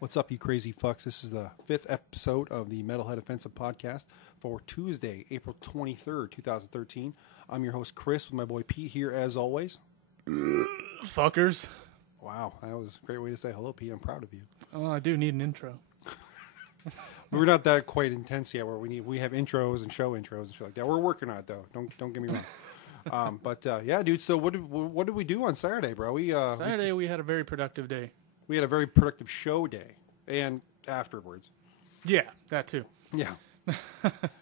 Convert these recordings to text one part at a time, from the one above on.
What's up, you crazy fucks? This is the 5th episode of the Metalhead Offensive Podcast for Tuesday, April 23rd, 2013. I'm your host, Chris, with my boy Pete here, as always. Fuckers. Wow, that was a great way to say hello, Pete. I'm proud of you. Oh, I do need an intro. We're not that quite intense yet, where we have intros and shit like that. We're working on it, though. Don't get me wrong. Yeah, dude. So what did we do on Saturday, bro? Saturday we had a very productive day. We had a very productive show day, and afterwards. Yeah, that too. Yeah. You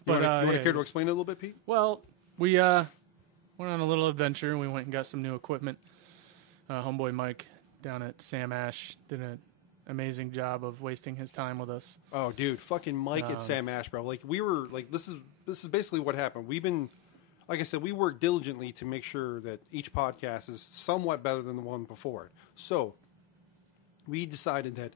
want to care to explain it a little bit, Pete? Well, we went on a little adventure. We went and got some new equipment. Homeboy Mike down at Sam Ash did an amazing job of wasting his time with us. Oh, dude, fucking Mike at Sam Ash, bro. Like, we were like, this is basically what happened. We've been, like I said, we work diligently to make sure that each podcast is somewhat better than the one before it. So we decided that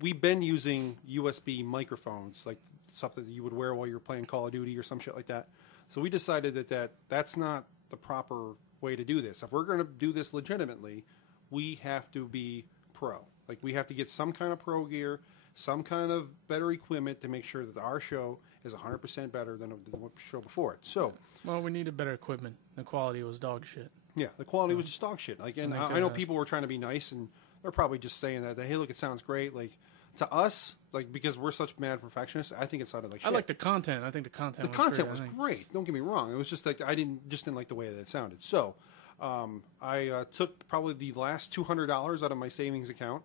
we've been using USB microphones, like stuff that you would wear while you're playing Call of Duty or some shit like that. So we decided that's not the proper way to do this. If we're going to do this legitimately, we have to be pro. Like, we have to get some kind of pro gear, some kind of better equipment to make sure that our show is 100% better than the show before it. So, well, we needed better equipment. The quality was dog shit. Yeah, the quality was just dog shit. Like, and I know people were trying to be nice, and they're probably just saying that, hey, look, it sounds great. Like, to us, like, because we're such mad perfectionists, I think it sounded like shit. I like the content. I think the content was great. Don't get me wrong. It was just like I didn't like the way that it sounded. So I took probably the last $200 out of my savings account,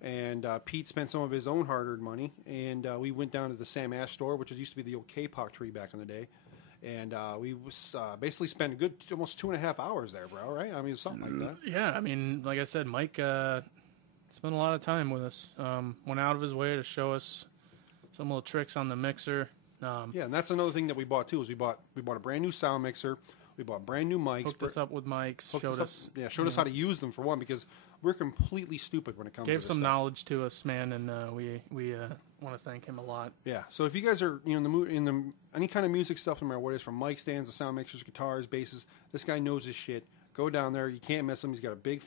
and Pete spent some of his own hard-earned money, and we went down to the Sam Ash store, which used to be the old K-Pop tree back in the day. And we basically spent a good almost 2.5 hours there, bro, right? I mean, something like that. Yeah, I mean, like I said, Mike spent a lot of time with us. Went out of his way to show us some little tricks on the mixer. Yeah, and that's another thing that we bought, too, is we bought a brand new sound mixer. We bought brand new mics. Hooked us up with mics. Showed us how to use them, for one, because we're completely stupid when it comes to this Gave some stuff. knowledge to us, man, and we want to thank him a lot. Yeah, so if you guys are in the any kind of music stuff, no matter what it is, from mic stands to sound mixers, guitars, basses, this guy knows his shit. Go down there. You can't miss him. He's got a big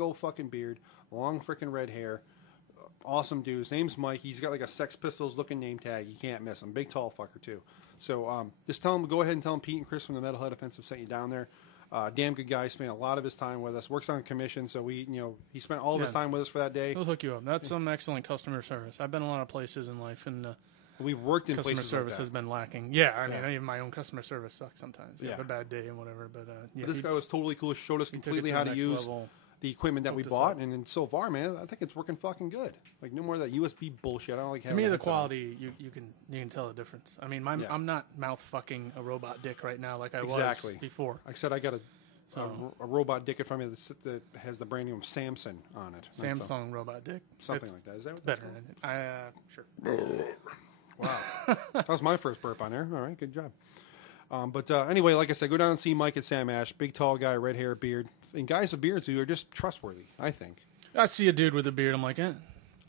old fucking beard, long freaking red hair. Awesome dude. His name's Mike. He's got like a Sex Pistols looking name tag. You can't miss him. Big tall fucker too. So just go ahead and tell him Pete and Chris from the Metalhead Offensive sent you down there. Damn good guy. Spent a lot of his time with us. Works on commission, so he spent all of his time with us for that day. He'll hook you up. That's some excellent customer service. I've been a lot of places in life, and we've worked in customer places service like that. has been lacking. Yeah, I mean, even my own customer service sucks sometimes. You Yeah, have a bad day and whatever. But this guy was totally cool. Showed us completely how to use the equipment that we bought, and so far, man, I think it's working fucking good. Like, no more of that USB bullshit. I don't like. To me, the quality you can tell the difference. I mean, I'm not mouth fucking a robot dick right now like I was before. Like I said, I got a robot dick in front of me that has the brand name of Samson on it. Samsung robot dick, something like that. Is that what better? Sure. Wow, that was my first burp on there. All right, good job. Anyway, like I said, go down and see Mike at Sam Ash. Big, tall guy, red hair, beard. And guys with beards who are just trustworthy, I think. I see a dude with a beard. I'm like,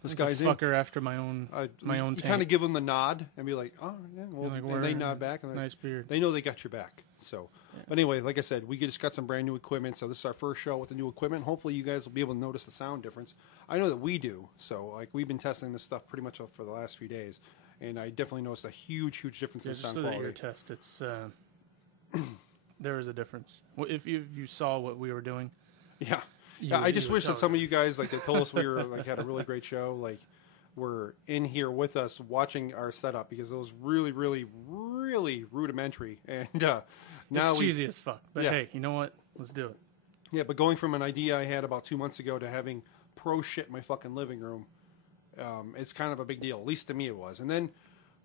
this guy's a fucker after my own You kind of give them the nod and be like, oh, yeah. Well, and they nod back. And nice beard. They know they got your back. So, But anyway, like I said, we just got some brand new equipment. So this is our first show with the new equipment. Hopefully you guys will be able to notice the sound difference. I know that we do. So, like, we've been testing this stuff pretty much for the last few days. And I definitely noticed a huge difference in sound quality. Your test, it's there is a difference. Well, if you saw what we were doing, I just wish that some of you guys, like, they told us we were had a really great show, like, were in here with us watching our setup, because it was really, really, really rudimentary. And now it's cheesy as fuck. But hey, you know what? Let's do it. Yeah, but going from an idea I had about 2 months ago to having pro shit in my fucking living room, it's kind of a big deal. At least to me it was. And then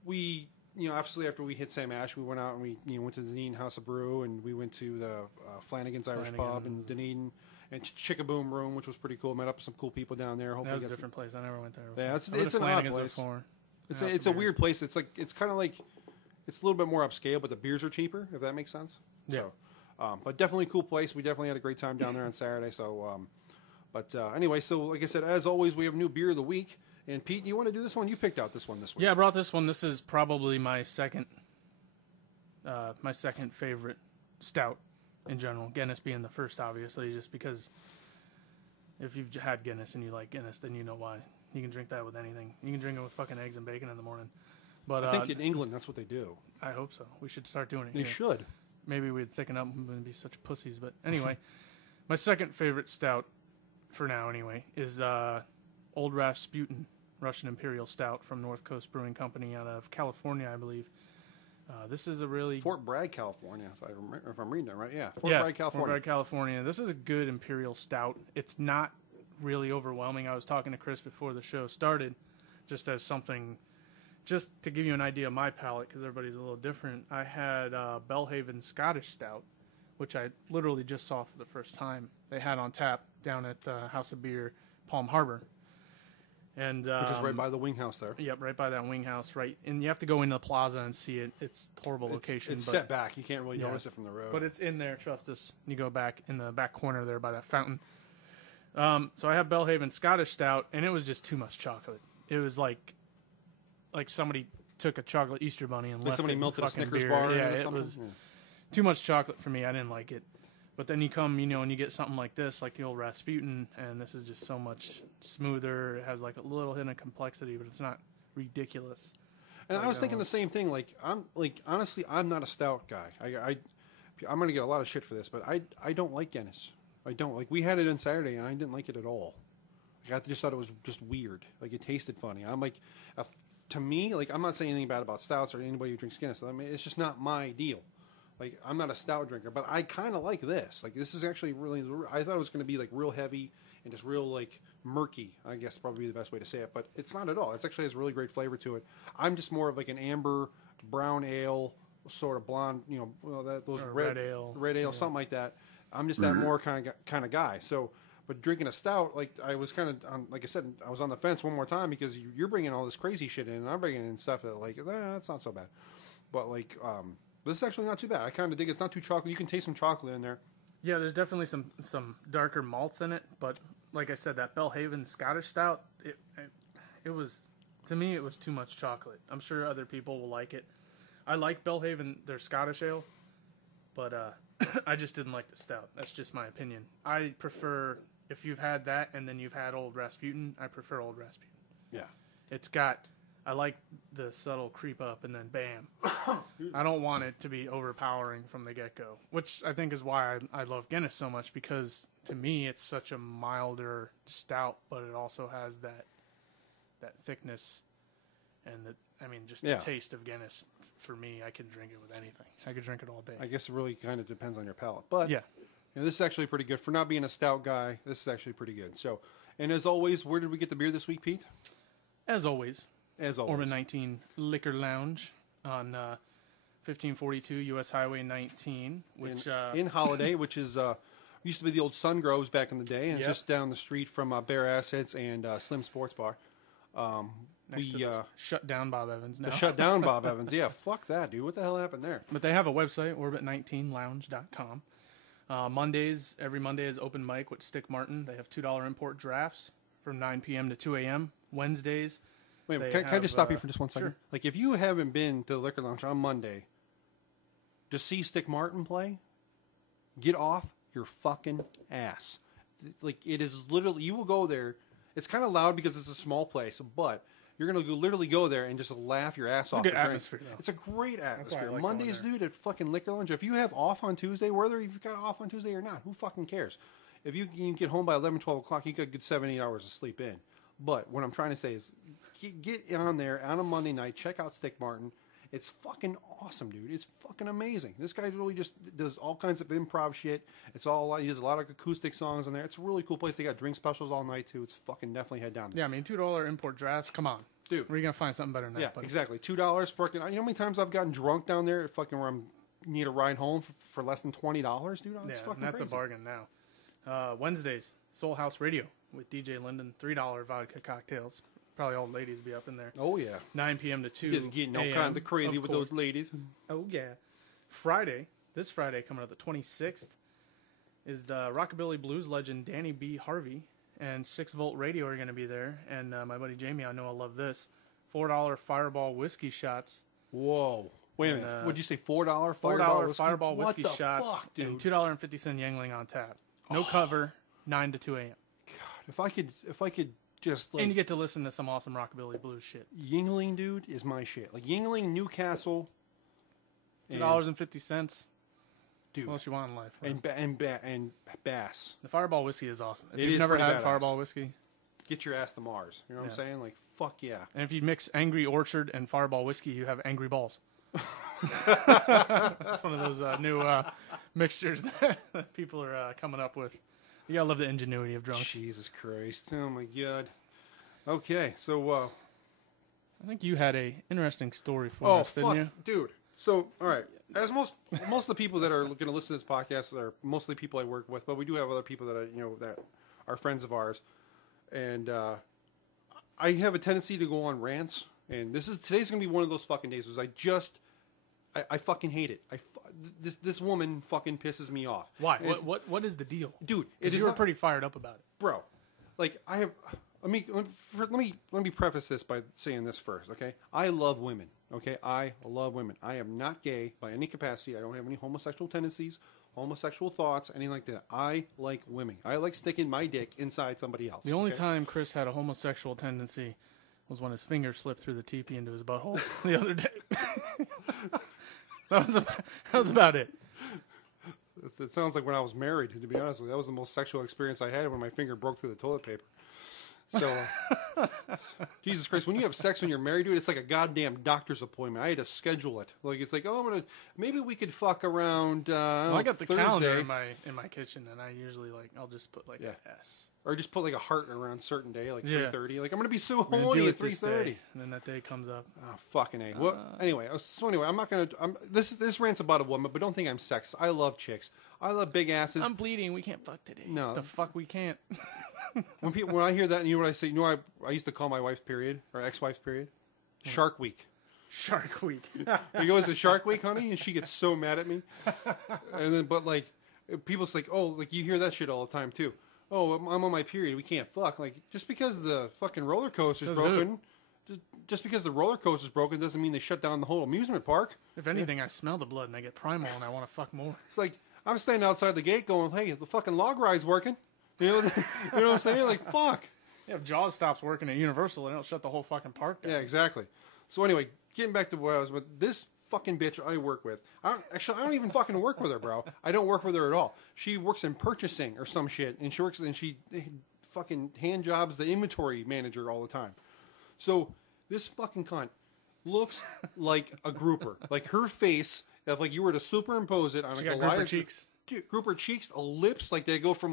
we, obviously after we hit Sam Ash, we went out and we went to the Dunedin House of Brew, and we went to the Flanagan's Irish Pub in Dunedin, and Chickaboom Room, which was pretty cool. Met up with some cool people down there. Hopefully that was a different place. I never went there. Yeah, it's an odd place. Before. It's a weird place. It's kind of like it's a little bit more upscale, but the beers are cheaper, if that makes sense. Yeah. So, but definitely a cool place. We definitely had a great time down there on Saturday. So, anyway, so like I said, as always, we have a new beer of the week. And Pete, you want to do this one? You picked out this one this week. Yeah, I brought this one. This is probably my second favorite stout in general. Guinness being the first, obviously, just because If you've had Guinness and you like Guinness, then you know why. You can drink that with anything. You can drink it with fucking eggs and bacon in the morning. But I think in England that's what they do. I hope so. We should start doing it. They here. should. Maybe we'd thicken up and wouldn't be such pussies. But anyway, my second favorite stout, for now anyway, is Old Rasputin Russian Imperial Stout from North Coast Brewing Company out of California, I believe. This is a really... Fort Bragg, California, if I'm reading that right. Yeah, Fort Bragg, California. Fort Bragg, California. This is a good Imperial Stout. It's not really overwhelming. I was talking to Chris before the show started, just as something... Just to give you an idea of my palate, because everybody's a little different, I had Belhaven Scottish Stout, which I literally just saw for the first time. They had on tap down at House of Beer, Palm Harbor. And, which is right by the wing house there. Yep, right by that wing house, right. And you have to go into the plaza and see it. It's a horrible location. It's set back. You can't really notice it from the road. But it's in there, trust us. You go back in the back corner there by that fountain. So I have Belhaven Scottish Stout, and it was just too much chocolate. It was like somebody took a chocolate Easter bunny and left somebody it melted in a fucking Snickers beer. bar Yeah, or it something. was too much chocolate for me. I didn't like it. But then you come, and you get something like this, like the old Rasputin, and this is just so much smoother. It has like a little hint of complexity, but it's not ridiculous. And I was thinking the same thing. Honestly, I'm not a stout guy. I'm going to get a lot of shit for this, but I don't like Guinness. I don't. We had it on Saturday, and I didn't like it at all. I just thought it was just weird. It tasted funny. I'm like, to me, I'm not saying anything bad about stouts or anybody who drinks Guinness. I mean, it's just not my deal. I'm not a stout drinker, but I kind of like this. This is actually really, I thought it was going to be real heavy and just real murky, I guess probably the best way to say it, but it's not at all. It actually has really great flavor to it. I'm just more of an amber, brown ale, sort of blonde, those red ale, something like that. I'm just that more kind of guy. So, but drinking a stout, I was kind of, like I said, I was on the fence one more time because you're bringing all this crazy shit in, and I'm bringing in stuff that that's not so bad. But this is actually not too bad. I kind of dig it. It's not too chocolate. You can taste some chocolate in there. Yeah, there's definitely some darker malts in it, but like I said, that Belhaven Scottish Stout, it was, to me, it was too much chocolate. I'm sure other people will like it. I like Belhaven, their Scottish ale, but I just didn't like the stout. That's just my opinion. I prefer, if you've had that and then you've had Old Rasputin, I prefer Old Rasputin. Yeah. I like the subtle creep up and then bam. I don't want it to be overpowering from the get-go, which I think is why I love Guinness so much, because to me it's such a milder stout, but it also has that thickness and the taste of Guinness. For me, I can drink it with anything. I could drink it all day. I guess it really kind of depends on your palate. But yeah, this is actually pretty good. For not being a stout guy, this is actually pretty good. So, and as always, where did we get the beer this week, Pete? As always, Orbit 19 Liquor Lounge on 1542 U.S. Highway 19, which in Holiday, which is used to be the old Sun Groves back in the day, and it's just down the street from Bear Assets and Slim Sports Bar. Next to the shut down Bob Evans now. The shut down Bob Evans. Yeah, fuck that, dude. What the hell happened there? But they have a website, orbit19lounge.com. Every Monday is open mic with Stick Martin. They have $2 import drafts from 9 p.m. to 2 a.m. Wednesdays. Wait, can I just stop you for just one second? Sure. If you haven't been to the Liquor Lounge on Monday to see Stick Martin play, get off your fucking ass. It is literally, you will go there. It's kind of loud because it's a small place, but you're going to literally go there and just laugh your ass off. It's a good atmosphere, though. It's a great atmosphere. Like Mondays, dude, at fucking Liquor Lounge. If you have off on Tuesday, whether you've got off on Tuesday or not, who fucking cares? If you get home by 11, 12 o'clock, you got a good 7, 8 hours of sleep in. But what I'm trying to say is get on there on a Monday night, check out Stick Martin. It's fucking awesome, dude. It's fucking amazing. This guy really just does all kinds of improv shit. He does a lot of acoustic songs on there. It's a really cool place. They got drink specials all night, too. It's fucking definitely head down there. Yeah, $2 import drafts. Come on. Dude. Where are you going to find something better than that? Yeah, buddy? exactly. $2 fucking. You know how many times I've gotten drunk down there fucking where I'm need a ride home for less than $20, dude? That's fucking that's crazy. a bargain now. Wednesdays, Soul House Radio with DJ Linden, $3 vodka cocktails. Probably all the ladies be up in there. Oh, yeah. 9 p.m. to 2 Getting all kind of crazy with those ladies. Oh, yeah. This Friday, coming up the 26th, is the Rockabilly Blues legend Danny B. Harvey and 6 Volt Radio are going to be there. And my buddy Jamie, I know I'll love this, $4 Fireball whiskey shots. Whoa. Wait a minute. What'd you say, $4 Fireball whiskey shots fuck, dude? and $2.50 Yangling on tap. No cover, 9 to 2 a.m. God, If I could just like, and you get to listen to some awesome rockabilly blues shit. Yingling, dude, is my shit. Like Yingling, Newcastle, $2.50. dude. What else you want in life? Right? And Bass. The Fireball whiskey is awesome. If It you've is never pretty had badass. Fireball whiskey, Get your ass to Mars. You know what I'm saying? Like, fuck yeah. and if you mix Angry Orchard and Fireball whiskey, you have Angry Balls. That's one of those new mixtures that people are coming up with. You gotta love the ingenuity of drunks. Jesus Christ. Oh my God. Okay, so I think you had a interesting story for us, fuck, didn't you? dude. So, all right. As most of the people that are going to listen to this podcast are mostly people I work with, but we do have other people that that are friends of ours, and I have a tendency to go on rants. And today's going to be one of those fucking days. I fucking hate it. This woman fucking pisses me off. Why? What is the deal, dude? You were pretty fired up about it, bro. Like I have. Let me preface this by saying this first, okay? I love women, okay? I love women. I am not gay by any capacity. I don't have any homosexual tendencies, homosexual thoughts, anything like that. I like women. I like sticking my dick inside somebody else. The only time Chris had a homosexual tendency was when his finger slipped through the teepee into his butthole the other day. That was about it. It sounds like when I was married, to be honest with you. That was the most sexual experience I had when my finger broke through the toilet paper. So, Jesus Christ, when you have sex when you're married, dude, it's like a goddamn doctor's appointment. I had to schedule it. Like, it's like, oh, maybe we could fuck around, I got the Thursday. calendar in my kitchen, and I usually, I'll just put, an S. Or just put, a heart around a certain day, 3:30. Like, I'm going to be so We're gonna horny do at it this 3:30. day, and then that day comes up. Oh, fucking A. Well, anyway, I'm not going to... This rant's about a woman, but don't think I'm sexist. I love chicks. I love big asses. I'm bleeding. We can't fuck today. No. The fuck we can't. When I hear that, and you know what I say? You know, I used to call my wife's period, or ex-wife's period, Shark Week. Shark Week. He goes to Shark Week, honey, and she gets so mad at me. And then, but people's like, oh, you hear that shit all the time too. Oh, I'm on my period. We can't fuck. Like, just because the fucking roller coaster's broken, just because the roller coaster's broken doesn't mean they shut down the whole amusement park. If anything, I smell the blood and I get primal and I want to fuck more. It's like I'm standing outside the gate going, hey, the fucking log ride's working. You know what I'm saying? Like, fuck. Yeah, if Jaws stops working at Universal, they don't shut the whole fucking park down. Yeah, exactly. So anyway, getting back to what I was with, this fucking bitch I work with. I don't even fucking work with her, bro. I don't work with her at all. She works in purchasing or some shit, and she fucking hand jobs the inventory manager all the time. So this fucking cunt looks like a grouper. Like her face, if you were to superimpose it on she a got Goliath, grouper cheeks. Dude, grouper cheeks, lips, they go from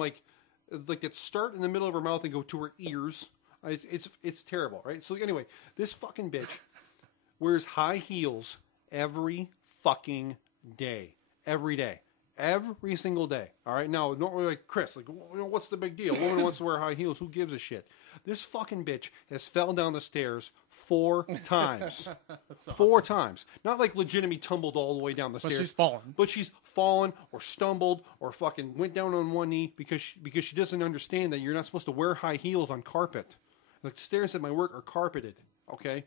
that start in the middle of her mouth and go to her ears. It's terrible, right? So anyway, this fucking bitch wears high heels every fucking day. Every day. Every single day. All right? Now, don't really like Chris. What's the big deal? A woman wants to wear high heels. Who gives a shit? This fucking bitch has fell down the stairs 4 times. That's awesome. 4 times. Not legitimately tumbled all the way down the stairs. But she's fallen. But she's fallen or stumbled or fucking went down on one knee because she doesn't understand that you're not supposed to wear high heels on carpet. The stairs at my work are carpeted. Okay?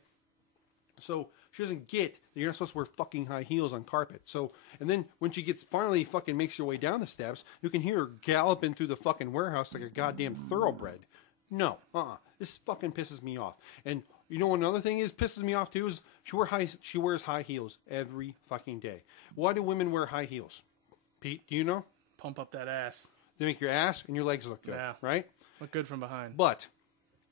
So she doesn't get that you're not supposed to wear fucking high heels on carpet. So, and then when she finally fucking makes her way down the steps, you can hear her galloping through the fucking warehouse like a goddamn thoroughbred. No, this fucking pisses me off. And you know what another thing pisses me off too is she wears high heels every fucking day. Why do women wear high heels? Pete, do you know? Pump up that ass. They make your ass and your legs look good, right? Look good from behind. But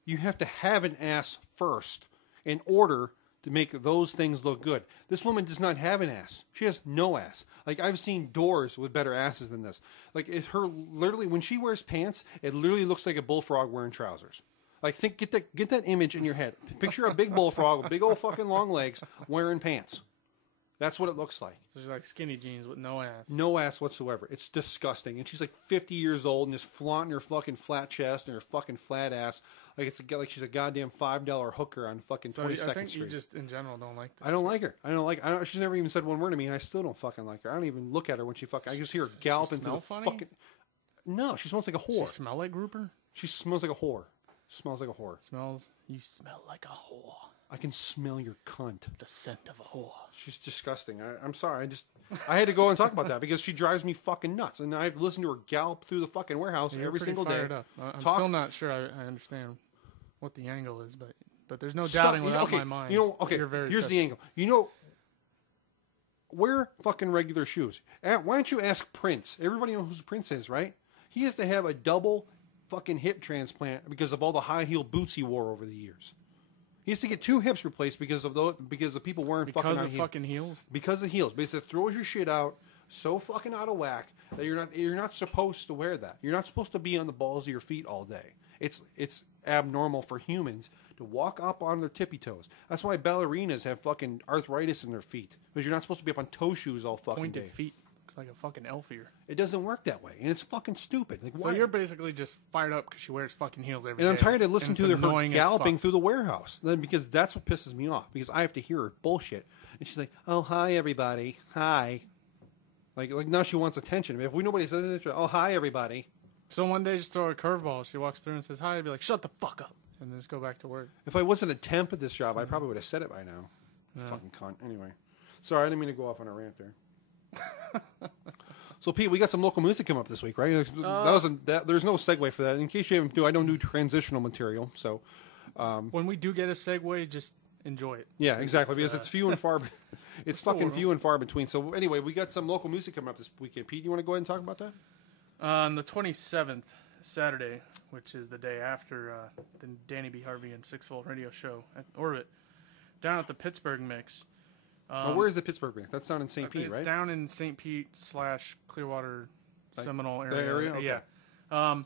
you have to have an ass first in order to make those things look good. This woman does not have an ass. She has no ass. I've seen doors with better asses than this. Literally, when she wears pants, it literally looks like a bullfrog wearing trousers. Get that image in your head. Picture a big bullfrog with big old fucking long legs wearing pants. That's what it looks like. So she's like skinny jeans with no ass. No ass whatsoever. It's disgusting. And she's 50 years old and just flaunting her fucking flat chest and her fucking flat ass. Like she's a goddamn $5 hooker on fucking 22nd Street. I think you just, in general, don't like this. I don't like her. She's never even said one word to me, and I still don't fucking like her. I don't even look at her when she fucking... I just hear her galloping through the funny? fucking... No, she smells like a whore. She smell like grouper? She smells like a whore. Smells like a whore. You smell like a whore. I can smell your cunt. The scent of a whore. She's disgusting. I'm sorry. I had to go and talk about that because she drives me fucking nuts. And I've listened to her gallop through the fucking warehouse every single day. I'm still not sure I understand what the angle is, but there's no doubting without my mind. Here's the angle. You know, wear fucking regular shoes. Why don't you ask Prince? Everybody knows who Prince is, right? He has to have a double fucking hip transplant because of all the high heel boots he wore over the years. He has to get 2 hips replaced because of people wearing fucking heels. Because of heels. Because it throws your shit out so fucking out of whack that you're not supposed to wear that. You're not supposed to be on the balls of your feet all day. It's abnormal for humans to walk up on their tippy toes. That's why ballerinas have fucking arthritis in their feet. Because you're not supposed to be up on toe shoes all fucking Pointed day. feet. Looks like a fucking elf ear. It doesn't work that way, and it's fucking stupid. Like, so you're basically just fired up because she wears fucking heels every day. And I'm tired to listen to her galloping through the warehouse. Then because that's what pisses me off. Because I have to hear her bullshit. And she's like, "Oh, hi everybody, hi." Like now she wants attention. If nobody says anything, "Oh, hi everybody." So one day just throw her a curveball. She walks through and says hi. I'd be like, "Shut the fuck up," and then just go back to work. If I wasn't a temp at this job, I probably would have said it by now. Yeah. Fucking cunt. Anyway, sorry, I didn't mean to go off on a rant there. So, Pete, we got some local music coming up this week, right? There's no segue for that. In case you haven't I don't do transitional material. So, when we do get a segue, just enjoy it. Yeah, exactly, because it's few and far. It's fucking few and far between. So, anyway, we got some local music coming up this weekend. Pete, you want to go ahead and talk about that? On the 27th, Saturday, which is the day after the Danny B. Harvey and 6-Volt radio show at Orbit, down at the Pittsburgh Mix. Where is the Pittsburgh Mix? That's down in St. Pete, right? It's down in St. Pete / Clearwater, Seminole area. The area? Okay. Yeah.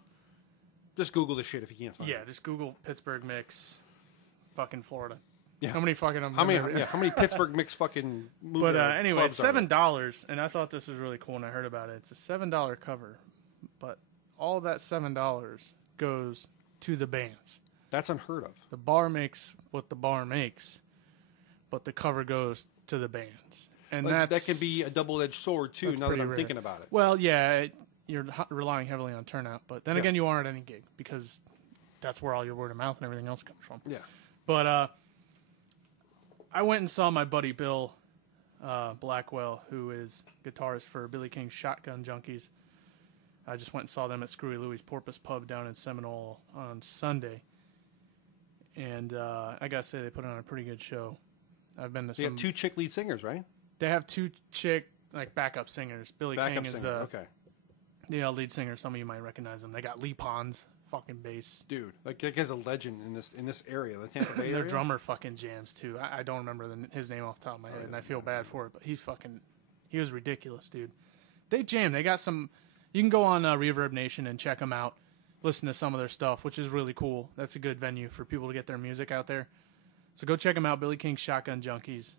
Just Google this shit if you can't find it. Yeah, just Google Pittsburgh Mix, fucking Florida. Yeah. How many fucking... How many Pittsburgh Mix fucking... But anyway, it's $7, and I thought this was really cool when I heard about it. It's a $7 cover, but all that $7 goes to the bands. That's unheard of. The bar makes what the bar makes, but the cover goes to the bands. And that can be a double-edged sword, too, now that I'm thinking about it. Well, yeah, you're relying heavily on turnout, but then again, you are at any gig, because that's where all your word of mouth and everything else comes from. Yeah. But I went and saw my buddy Bill Blackwell, who is guitarist for Billy King's Shotgun Junkies. I just went and saw them at Screwy Louie's Porpoise Pub down in Seminole on Sunday. And I got to say, they put on a pretty good show. I've been to They have 2 chick lead singers, right? They have 2 chick backup singers. Billy King is the lead singer. Some of you might recognize him. They got Lee Pons, fucking bass. Dude, that guy's a legend in this area, the Tampa Bay area. Their drummer fucking jams too. I don't remember his name off the top of my head, and I feel bad for it. But he was ridiculous, dude. They jam. They got some. You can go on Reverb Nation and check them out. Listen to some of their stuff, which is really cool. That's a good venue for people to get their music out there. So go check them out, Billy King's Shotgun Junkies.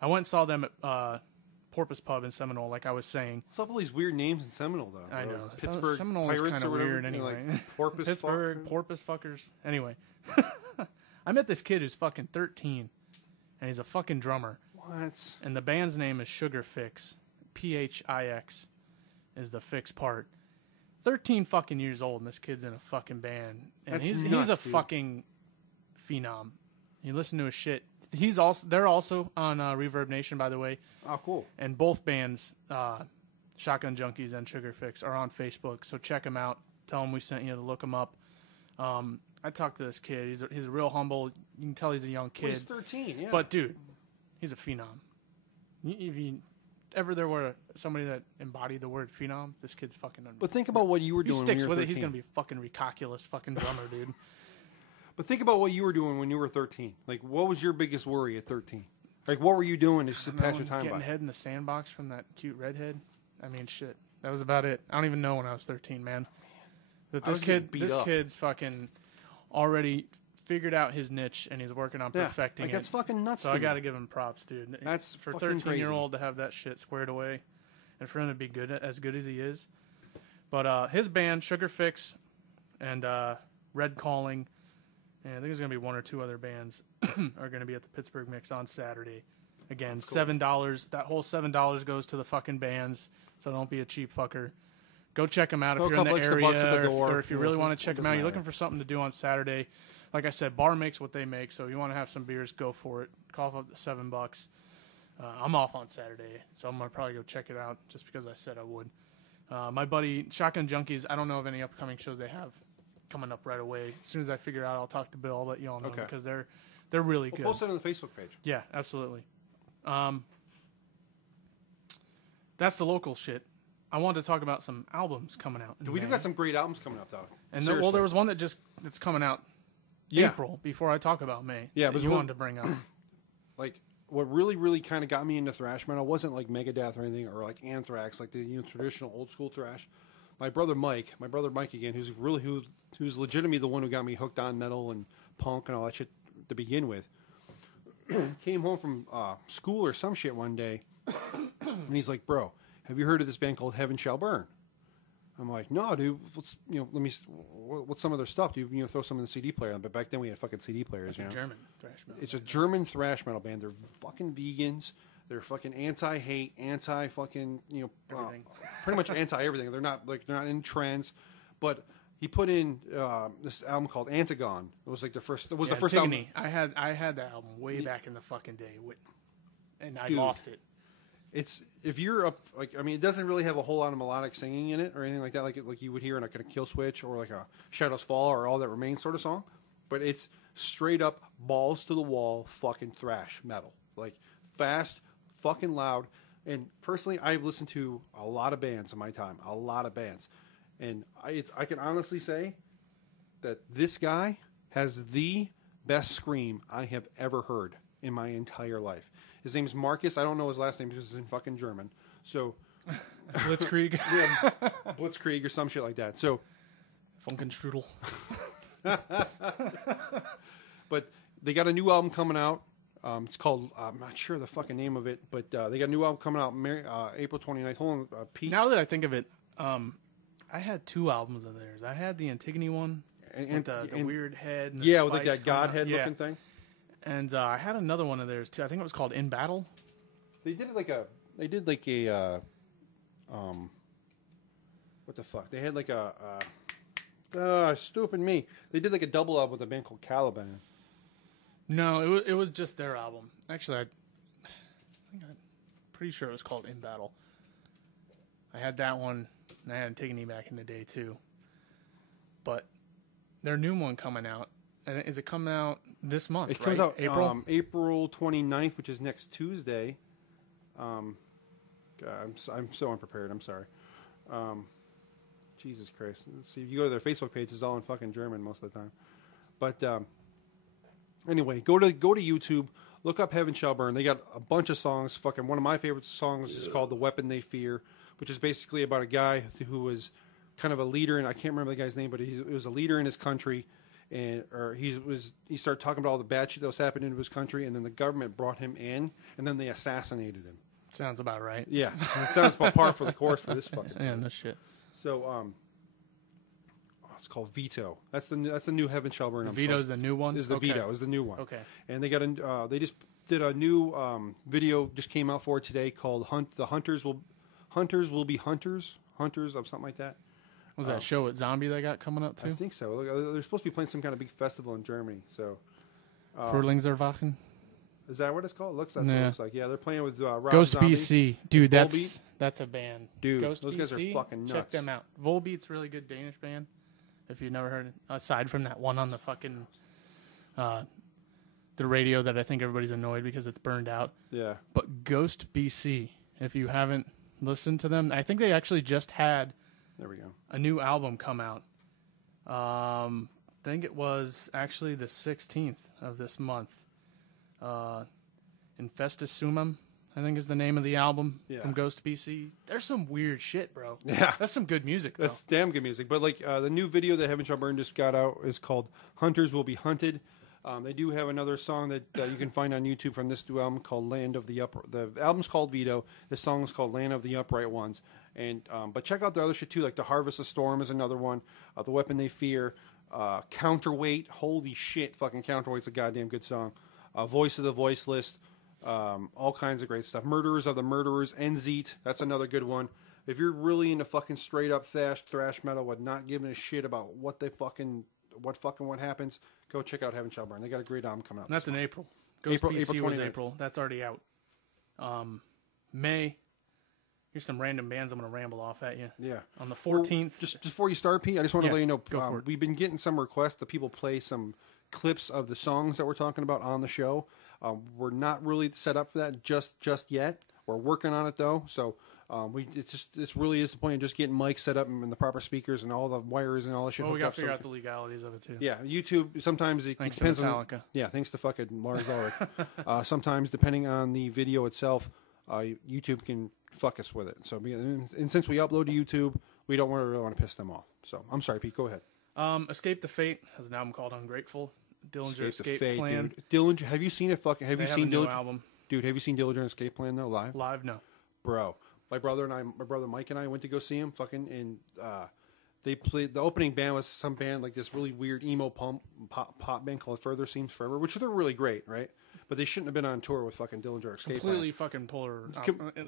I went and saw them at Porpoise Pub in Seminole, like I was saying. What's up with all these weird names in Seminole, though? I know. Pittsburgh Seminole Pirates is kind of weird anyway. Porpoise Pittsburgh, Porpoise fuckers. Anyway. I met this kid who's fucking 13, and he's a fucking drummer. What? And the band's name is Sugar Fix. Phix is the fix part. 13 fucking years old, and this kid's in a fucking band. And he's a fucking phenom. You listen to his shit. They're also on Reverb Nation, by the way. Oh, cool. And both bands, Shotgun Junkies and Sugar Fix, are on Facebook. So check them out. Tell them we sent you to look them up. I talked to this kid. He's real humble. You can tell he's a young kid. Well, he's 13, yeah. But dude, he's a phenom. If you ever there were somebody that embodied the word phenom, this kid's fucking unreal. But think about what you were doing when you were 13. He's going to be a fucking recalculous fucking drummer, dude. But think about what you were doing when you were 13. Like, what was your biggest worry at 13? Like, what were you doing to pass your time by? Getting head in the sandbox from that cute redhead. I mean, shit. That was about it. I don't even know when I was 13, man. But this kid's fucking already figured out his niche, and he's working on perfecting it. That's fucking nuts. So I got to give him props, dude. That's for 13-year-old to have that shit squared away, and for him to be as good as he is. But his band, Sugar Fix, and Red Calling, and I think there's gonna be 1 or 2 other bands are gonna be at the Pittsburgh Mix on Saturday. Again, cool. $7. That whole $7 goes to the fucking bands, so don't be a cheap fucker. Go check them out Throw if a you're in the couple extra bucks at the area, door. or if you really want to check them out. You're matter. looking for something to do on Saturday. Like I said, bar makes what they make, so if you want to have some beers, go for it. Cough up to $7. I'm off on Saturday, so I'm going to probably go check it out just because I said I would. My buddy, Shotgun Junkies, I don't know of any upcoming shows they have coming up right away. As soon as I figure out, I'll talk to Bill. I'll let you all know because they're really good. Post it on the Facebook page. Yeah, absolutely. That's the local shit. I wanted to talk about some albums coming out. We do got some great albums coming out, though. And there was one that's coming out April before I talk about May. Yeah, but you wanted to bring up. Like, what really, really kind of got me into thrash metal wasn't like Megadeth or anything, or like Anthrax, like the traditional old school thrash. My brother Mike again, who's legitimately the one who got me hooked on metal and punk and all that shit to begin with, came home from school or some shit one day, and he's like, "Bro, have you heard of this band called Heaven Shall Burn?" I'm like, "No, dude. What's some of their stuff? Do you throw some in the CD player?" But back then we had fucking CD players. It's a German thrash metal. It's a German thrash metal band. They're fucking vegans. They're fucking anti-hate, anti-fucking pretty much anti-everything. They're not in trends. But he put in this album called Antigon. It was like the first. It was the first Antigone. album. I had that album way back in the fucking day, and I Dude. lost it. It's if you're up it doesn't really have a whole lot of melodic singing in it or anything like that, like you would hear in like a Kill Switch or like a Shadows Fall or All That Remains sort of song, but it's straight up balls to the wall fucking thrash metal, like fast, fucking loud. And personally, I've listened to a lot of bands in my time, and I can honestly say that this guy has the best scream I have ever heard in my entire life. His name's Marcus. I don't know his last name because it's in fucking German. So Blitzkrieg. Yeah, Blitzkrieg or some shit like that. So Funkenstrudel. But they got a new album coming out. It's called, I'm not sure the fucking name of it, but they got a new album coming out April 29th. Hold on, Pete. Now that I think of it, I had 2 albums of theirs. I had the Antigone one with the weird head. And the with like spikes that godhead looking thing. And I had another one of theirs too. I think it was called In Battle. They did what the fuck? They had like stupid me. They did like a double album with a band called Caliban. No, it was just their album. Actually, I'm pretty sure it was called In Battle. I had that one, and I had Antigone back in the day too. But their new one coming out. And is it coming out this month? It comes out April? April 29th, which is next Tuesday. God, I'm so unprepared. I'm sorry. Jesus Christ. Let's see, if you go to their Facebook page, it's all in fucking German most of the time. But anyway, go to YouTube. Look up Heaven Shall Burn. They got a bunch of songs. Fucking one of my favorite songs is called The Weapon They Fear, which is basically about a guy who was kind of a leader, and I can't remember the guy's name, but he was a leader in his country. And he started talking about all the bad shit that was happening in his country, and then the government brought him in, and then they assassinated him. Sounds about right. Yeah, it sounds about par for the course for this fucking thing. Yeah, no shit. So, it's called Veto. That's the new Heaven Shall Burn. Vito's the new one. Veto is the new one. Okay. And they got they just did a new video. Just came out for it today called The Hunters Will Be Hunters of something like that. Was that show at Zombie that got coming up too? I think so. They're supposed to be playing some kind of big festival in Germany. So, Frühlingserwachen? Is that what it's called? That's what it looks like. Yeah, they're playing with Rob Ghost Zombie. BC. Dude, Volbeat. that's a band. Dude, Ghost those BC, guys are fucking nuts. Check them out. Volbeat's a really good Danish band. If you've never heard it. Aside from that one on the fucking the radio that I think everybody's annoyed because it's burned out. Yeah. But Ghost BC, if you haven't listened to them, I think they actually just had There we go. a new album come out. I think it was actually the 16th of this month. Infestus Sumum, I think is the name of the album from Ghost BC. There's some weird shit, bro. Yeah. That's some good music, though. That's damn good music. But like the new video that Heaven Shall Burn just got out is called Hunters Will Be Hunted. They do have another song that you can find on YouTube from this new album called Land of the Upright. The album's called Veto. The song is called Land of the Upright Ones. And but check out the other shit too, like The Harvest of Storm is another one. The Weapon They Fear. Counterweight. Holy shit, fucking Counterweight's a goddamn good song. Voice of the Voiceless. All kinds of great stuff. Murderers of the Murderers. Enzit. That's another good one. if you're really into fucking straight up thrash metal with not giving a shit about what happens, go check out Heaven Shall Burn. They got a great album coming out. And that's in April. Ghost BC was April. That's already out. May. Here's some random bands I'm going to ramble off at you. Yeah. On the 14th. Well, just before you start, Pete, I just want to let you know, go for it. We've been getting some requests that people play some clips of the songs that we're talking about on the show. We're not really set up for that just yet. We're working on it, though. So it really is the point of just getting mics set up and the proper speakers and all the wires and all that shit. Well, we got to figure out the legalities of it, too. Yeah, YouTube, sometimes it thanks depends to Metallica. on... Yeah, thanks to fucking Lars Ulrich. Sometimes, depending on the video itself, YouTube can fuck us with it. So, and since we upload to YouTube, we don't really want to piss them off. So, I'm sorry, Pete, go ahead. Escape the Fate has an album called Ungrateful. Dillinger Escape Plan. Dude. Dillinger, have you seen it? Have you seen Dillinger? Album. Dude, have you seen Dillinger Escape Plan though live? Live, no. Bro, my brother Mike and I went to go see him. And they played. The opening band was some band like this really weird emo pop band called Further Seems Forever, which they're really great, right? But they shouldn't have been on tour with fucking Dillinger Escape Completely Plan. fucking polar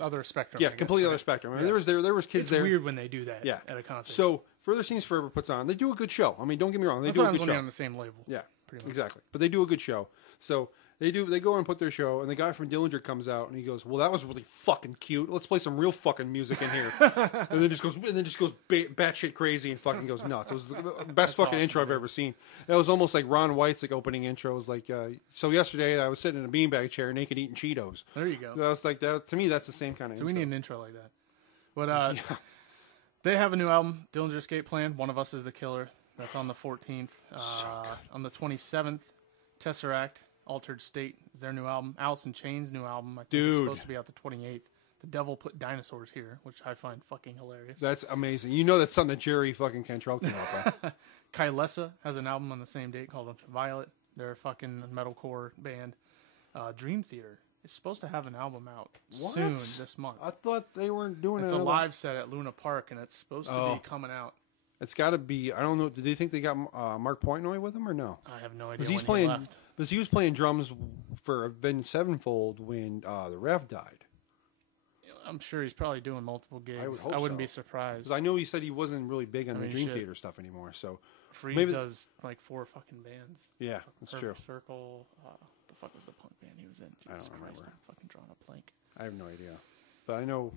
other spectrum. Yeah, completely other spectrum. I mean, there was kids it's there. It's weird when they do that. At a concert. So Further Seems Forever puts on. They do a good show. I mean, don't get me wrong. They do a good show. On the same label. Yeah, exactly. But they do a good show. So they go and put their show, and the guy from Dillinger comes out and he goes, "Well, that was really fucking cute. Let's play some real fucking music in here." and then just goes batshit crazy and fucking goes nuts. It was the best fucking awesome, intro I've ever seen. It was almost like Ron White's opening intro. It was like, so yesterday I was sitting in a beanbag chair, naked, eating Cheetos. There you go. I was like, that to me, that's the same kind of. So we need an intro like that. But they have a new album, Dillinger Escape Plan. One of Us is the Killer. That's on the 14th. On the 27th, Tesseract. Altered State is their new album. Alice in Chains' new album. I think it's supposed to be out the 28th. The Devil Put Dinosaurs Here, which I find fucking hilarious. That's amazing. You know that's something that Jerry fucking Cantrell came up with. Kylesa has an album on the same date called Ultraviolet. They're a fucking metalcore band. Dream Theater is supposed to have an album out soon this month. I thought they weren't doing it. It's a live set at Luna Park, and it's supposed to be coming out. It's got to be. I don't know. Did they think they got Mark Portnoy with them or no? I have no idea. Because he left. Because he was playing drums for Avenged Sevenfold when the Rev died. I'm sure he's probably doing multiple gigs. I wouldn't be surprised. Because I know he said he wasn't really big on the Dream Theater stuff anymore. So Freeze does like 4 fucking bands. Yeah, that's true. Circle. The fuck was the punk band he was in? Jesus I don't remember. I'm fucking drawing a blank. I have no idea. But I know,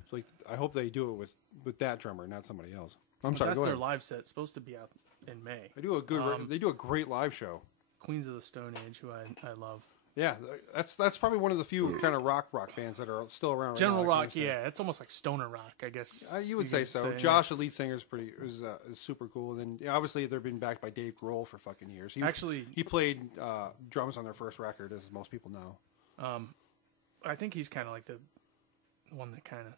I hope they do it with that drummer, not somebody else. I'm sorry. That's go ahead. their live set. It's supposed to be out in May. They do a good. They do a great live show. Queens of the Stone Age, who I love. Yeah, that's probably one of the few kind of rock bands that are still around. General rock, yeah, it's almost like stoner rock, I guess. You would say so. Josh, the lead singer, is super cool. And then obviously they've been backed by Dave Grohl for fucking years. He played drums on their first record, as most people know. I think he's kind of like the one that kind of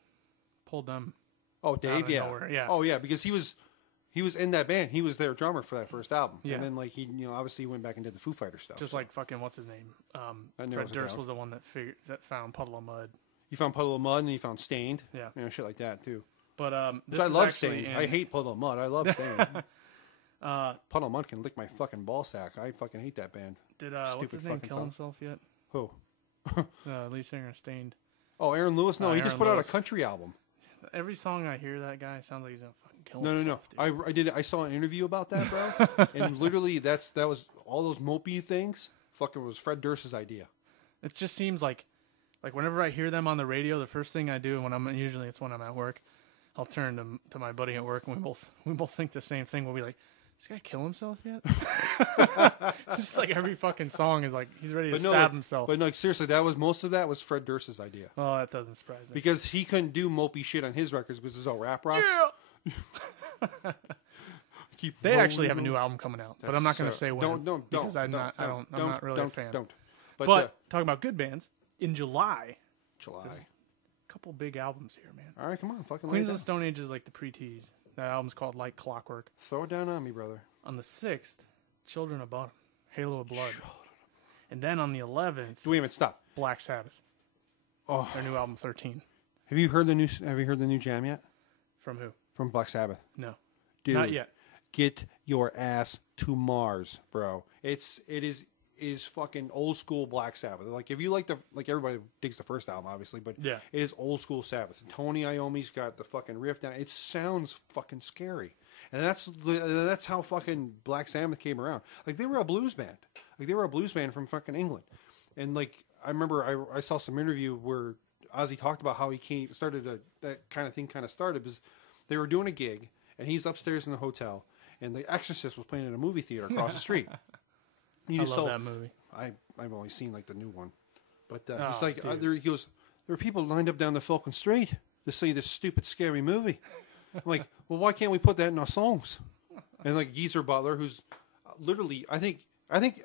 pulled them. Oh, Dave, yeah. Nowhere. Yeah. Oh, yeah, because he was in that band. He was their drummer for that first album. Yeah. And then he obviously went back and did the Foo Fighter stuff. Just like fucking what's his name? Fred Durst was the one that found Puddle of Mud. He found Puddle of Mud and he found Stained. Yeah. Shit like that too. But I love Stained. I hate Puddle of Mud. I love Stained. Puddle of Mud can lick my fucking ball sack. I fucking hate that band. Did what's his name kill himself yet? Who? Lead singer of Stained. Oh, Aaron Lewis? No, he just put out a country album. Every song I hear that guy sounds like he's gonna fucking kill himself. No. I saw an interview about that, bro. And literally, that was all those mopey things. Fucking was Fred Durst's idea. It just seems like whenever I hear them on the radio, the first thing I do when it's when I'm at work, I'll turn to my buddy at work, and we both think the same thing. We'll be like, "This guy kill himself yet?" It's just like every fucking song is like he's ready to stab himself. But no, seriously, most of that was Fred Durst's idea. Oh, that doesn't surprise me. Because he couldn't do mopey shit on his records because it's all rap rocks. Yeah. They actually have a new album coming out, but I'm not going to say when. Don't. Because I'm not really a fan. Don't. But talking about good bands, in July. A couple big albums here, man. All right, come on, fucking. Queens of the Stone Age is like the pre-tease. That album's called Like Clockwork. Throw it down on me, brother. On the 6th, Children of Bottom, Halo of Blood. And then on the 11th, wait a minute, stop. Black Sabbath. Oh, their new album 13. Have you heard the new jam yet? From who? From Black Sabbath. No. Dude, not yet. Get your ass to Mars, bro. It is is fucking old school Black Sabbath. Like if you like everybody digs the first album, obviously, but Yeah. it is old school Sabbath. Tony Iommi's got the fucking riff down. It sounds fucking scary, and that's how fucking Black Sabbath came around. Like they were a blues band. Like they were a blues band from fucking England, and like I remember I saw some interview where Ozzy talked about how he started that kind of thing started because they were doing a gig and he's upstairs in the hotel and The Exorcist was playing in a movie theater across the street. I love that movie. I've only seen like the new one, but Oh, he's like dude. he goes, there are people lined up down the Falcon Street to see this stupid scary movie. I'm like, well, why can't we put that in our songs? And like Geezer Butler, who's literally, I think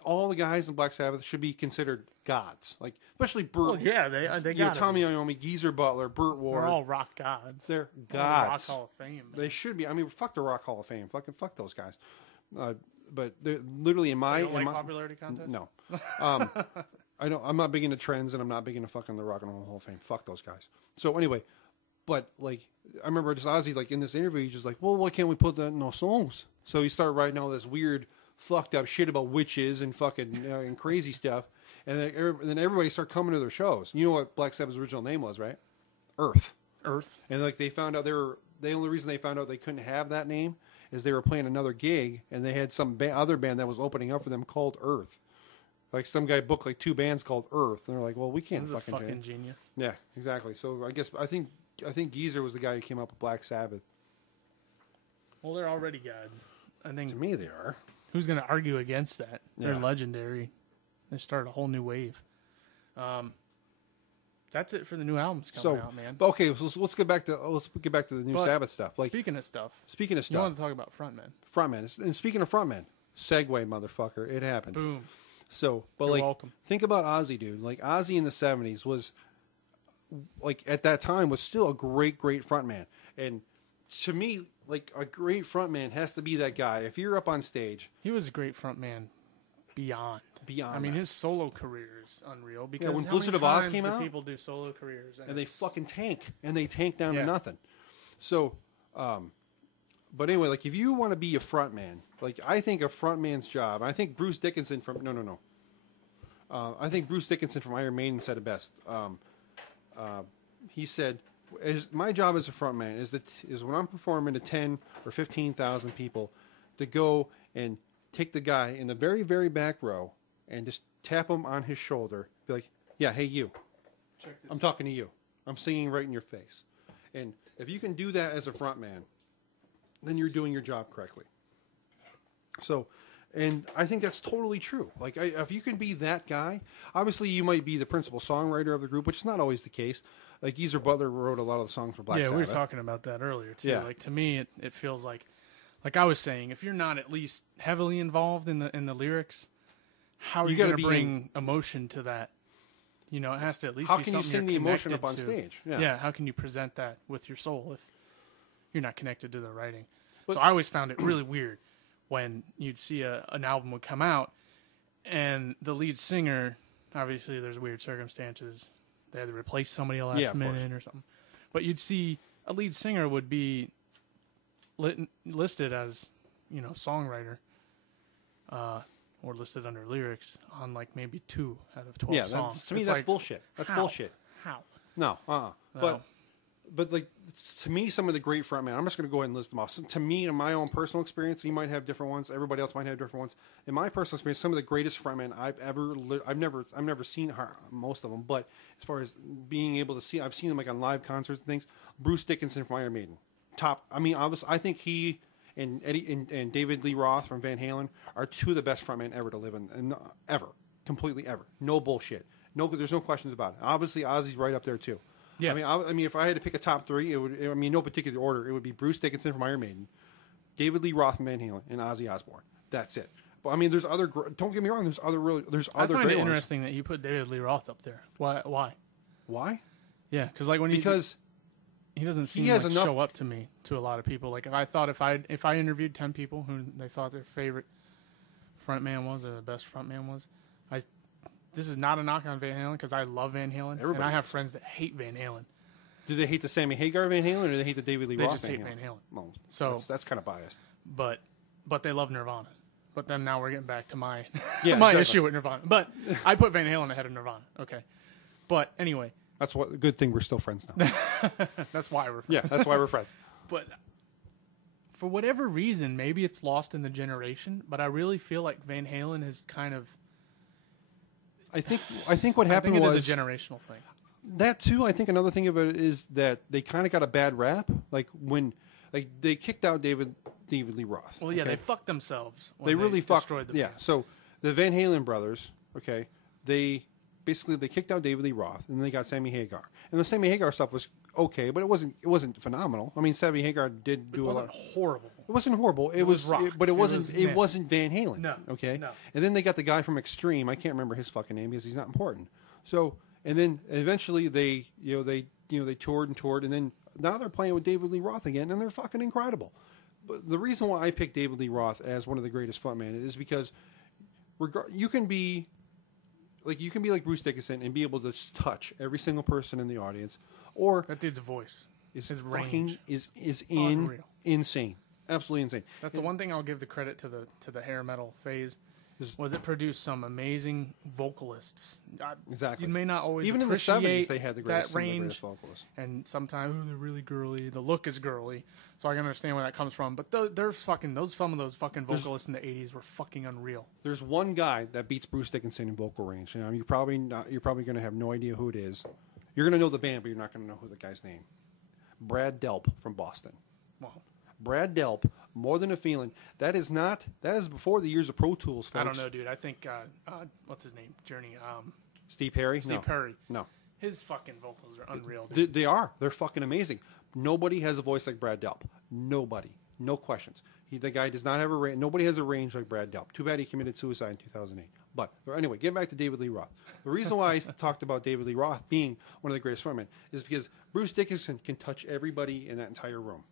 all the guys in Black Sabbath should be considered gods, like especially Burt. Well, yeah, they got Tommy Iommi, Geezer Butler, Burt Ward. They're all rock gods. They're Rock gods. Hall of Fame. They should be. I mean, fuck the Rock Hall of Fame. Fucking fuck those guys. But they're literally in my You don't like popularity contests? No. I'm not big into trends, and I'm not big into fucking the Rock and Roll Hall of Fame. Fuck those guys. So anyway, but like I remember just Ozzy like in this interview, he's just like, well, why can't we put that in our songs? So he started writing all this weird, fucked up shit about witches and fucking and crazy stuff, and then everybody started coming to their shows. You know what Black Sabbath's original name was, right? Earth. And like they found out the only reason they found out they couldn't have that name is they were playing another gig and they had some other band that was opening up for them called Earth. Like some guy booked like 2 bands called Earth, and they're like, "Well, we can't This is fucking a fucking change." genius. Yeah, exactly. So I think Geezer was the guy who came up with Black Sabbath. Well, they're already gods. I think To me, they are. who's going to argue against that? They're Yeah. legendary. They started a whole new wave. That's it for the new albums coming out, man. But okay, so let's get back to the new But Sabbath stuff. Like speaking of stuff, speaking of you stuff, want to talk about frontmen? frontman. And speaking of frontman, segue, motherfucker, it happened. Boom. So, but You're like, welcome. think about Ozzy, dude. Like Ozzy in the '70s was, like at that time, was still a great frontman. And to me, like a great frontman has to be that guy. If you're up on stage, He was a great frontman beyond. I mean, that. his solo career is unreal. Because when how Blizzard many of Oz times came do out, people do solo careers, and they it's- fucking tank, and they tank down Yeah. to nothing. So, but anyway, like if you want to be a frontman, like I think a frontman's job. I think Bruce Dickinson from I think Bruce Dickinson from Iron Maiden said it best. He said, "My job as a frontman is when I'm performing to 10 or 15,000 people, to go and take the guy in the very very back row and just tap him on his shoulder, be like, yeah, hey you, I'm talking to you. I'm singing right in your face. And if you can do that as a frontman, then you're doing your job correctly. So, and I think that's totally true. Like, if you can be that guy, obviously you might be the principal songwriter of the group, which is not always the case. Like, Geezer Butler wrote a lot of the songs for Black Sabbath. we were talking about that earlier too. Yeah. Like to me, it feels like I was saying, if you're not at least heavily involved in the lyrics, how are you going to bring emotion to that? You know, it has to at least How be can you something sing the you're emotion up connected on to. stage? Yeah. Yeah, how can you present that with your soul if you're not connected to the writing? So I always found it really weird when you'd see an album would come out and the lead singer, obviously there's weird circumstances, they had to replace somebody last minute or something, but you'd see a lead singer would be listed as, songwriter, or listed under lyrics on like maybe 2 out of 12 songs. To me, It's that's like, bullshit. That's how? bullshit. How? No, No. But like to me, some of the great frontmen. I'm just going to go ahead and list them off. So to me, in my own personal experience, you might have different ones. Everybody else might have different ones. In my personal experience, some of the greatest frontmen I've never seen most of them, but as far as being able to see, I've seen them like on live concerts and things. Bruce Dickinson from Iron Maiden, top. I mean, obviously, I think he and Eddie and David Lee Roth from Van Halen are 2 of the best frontmen ever to live in ever, completely ever. No bullshit. No, there's no questions about it. Obviously, Ozzy's right up there too. Yeah. I mean, if I had to pick a top 3, it would. I mean, no particular order. It would be Bruce Dickinson from Iron Maiden, David Lee Roth from Van Halen, and Ozzy Osbourne. That's it. But I mean, there's other. Don't get me wrong. There's other I find great it ones. interesting that you put David Lee Roth up there. Why? Why? Yeah, because like when Because he doesn't seem he has like enough- show up to me to a lot of people. Like if I interviewed 10 people who they thought their favorite frontman was or the best frontman was, this is not a knock on Van Halen because I love Van Halen and I have friends that hate Van Halen. do they hate the Sammy Hagar Van Halen or do they hate the David Lee They Roth just Van hate Halen? Van Halen. Well, So- that's kind of biased. But they love Nirvana. But then now we're getting back to my Yeah, my exactly. issue with Nirvana. But I put Van Halen ahead of Nirvana. Okay. But anyway, That's what. Good thing we're still friends now. that's why we're friends. Yeah, that's why we're friends. But for whatever reason, maybe it's lost in the generation, but I really feel like Van Halen is kind of... I think what happened I think it was is a generational thing. that too. I think another thing of it is that they kind of got a bad rap. Like when they kicked out David Lee Roth. Well, yeah, okay? they fucked themselves when They really fucked. destroyed the Yeah. band. So the Van Halen brothers, okay, they kicked out David Lee Roth and they got Sammy Hagar. And the Sammy Hagar stuff was okay, but it wasn't phenomenal. I mean, Sammy Hagar did do It a wasn't lot. horrible. It wasn't horrible. It was rock. but it It wasn't. was It meh. wasn't Van Halen. No. Okay. No. And then they got the guy from Extreme. I can't remember his fucking name because he's not important. So and then eventually they toured and toured, and then now they're playing with David Lee Roth again, and they're fucking incredible. But the reason why I picked David Lee Roth as one of the greatest frontmen is because you can be like Bruce Dickinson and be able to touch every single person in the audience, or That dude's voice. is His fucking range. is Unreal. insane, absolutely insane. That's the one thing I'll give the credit to the hair metal phase. Was it produced some amazing vocalists? Exactly. You may not always Even in the appreciate 70s, they had the greatest, that some of the range, greatest vocalists. and sometimes they're really girly. The look is girly, so I can understand where that comes from. But some of those fucking vocalists in the '80s were fucking unreal. There's one guy that beats Bruce Dickinson in vocal range. You know, you're probably going to have no idea who it is. You're going to know the band, but you're not going to know who the guy's name. Brad Delp from Boston. Wow. Brad Delp, More Than a Feeling. That is before the years of Pro Tools, folks. I don't know, dude. I think what's his name? Journey. Steve Perry? Steve Perry. No. His fucking vocals are unreal, dude. They are. They're fucking amazing. Nobody has a voice like Brad Delp. Nobody. No questions. The guy does not have a range. Nobody has a range like Brad Delp. Too bad he committed suicide in 2008. But anyway, getting back to David Lee Roth. The reason why I talked about David Lee Roth being one of the greatest frontmen is because Bruce Dickinson can touch everybody in that entire room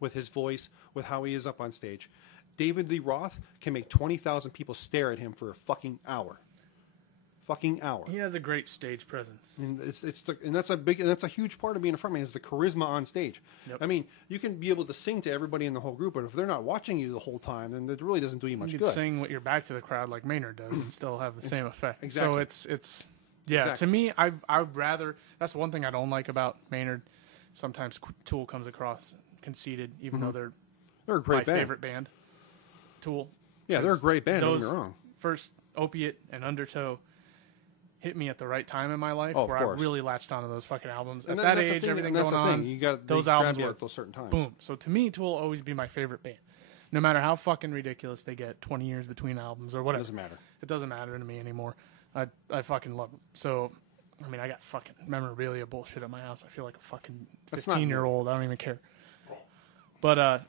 with his voice, with how he is up on stage. David Lee Roth can make 20,000 people stare at him for a fucking hour. Fucking hour. He has a great stage presence. And that's a huge part of being a frontman is the charisma on stage. Yep. I mean, you can be able to sing to everybody in the whole group, but if they're not watching you the whole time, then it really doesn't do you much You good. could sing with your back to the crowd like Maynard does and still have the same effect. exactly. So it's yeah. Exactly. To me, I'd rather. That's one thing I don't like about Maynard. Sometimes Tool comes across conceited, even though they're They're a great my band. favorite band. Tool. Yeah, they're a great band. Don't Those get me wrong. first Opiate and Undertow hit me at the right time in my life Oh, of where course. I really latched onto those fucking albums. And at that- that that's the age, thing, everything and that's going the on, thing. You got those they grab albums you were at those certain times. boom. So to me, Tool will always be my favorite band. No matter how fucking ridiculous they get, 20 years between albums or It whatever. doesn't matter. It doesn't matter to me anymore. I fucking love them. So, I mean, I got fucking memorabilia bullshit at my house. I feel like a fucking That's not 15-year-old. I don't even care. But,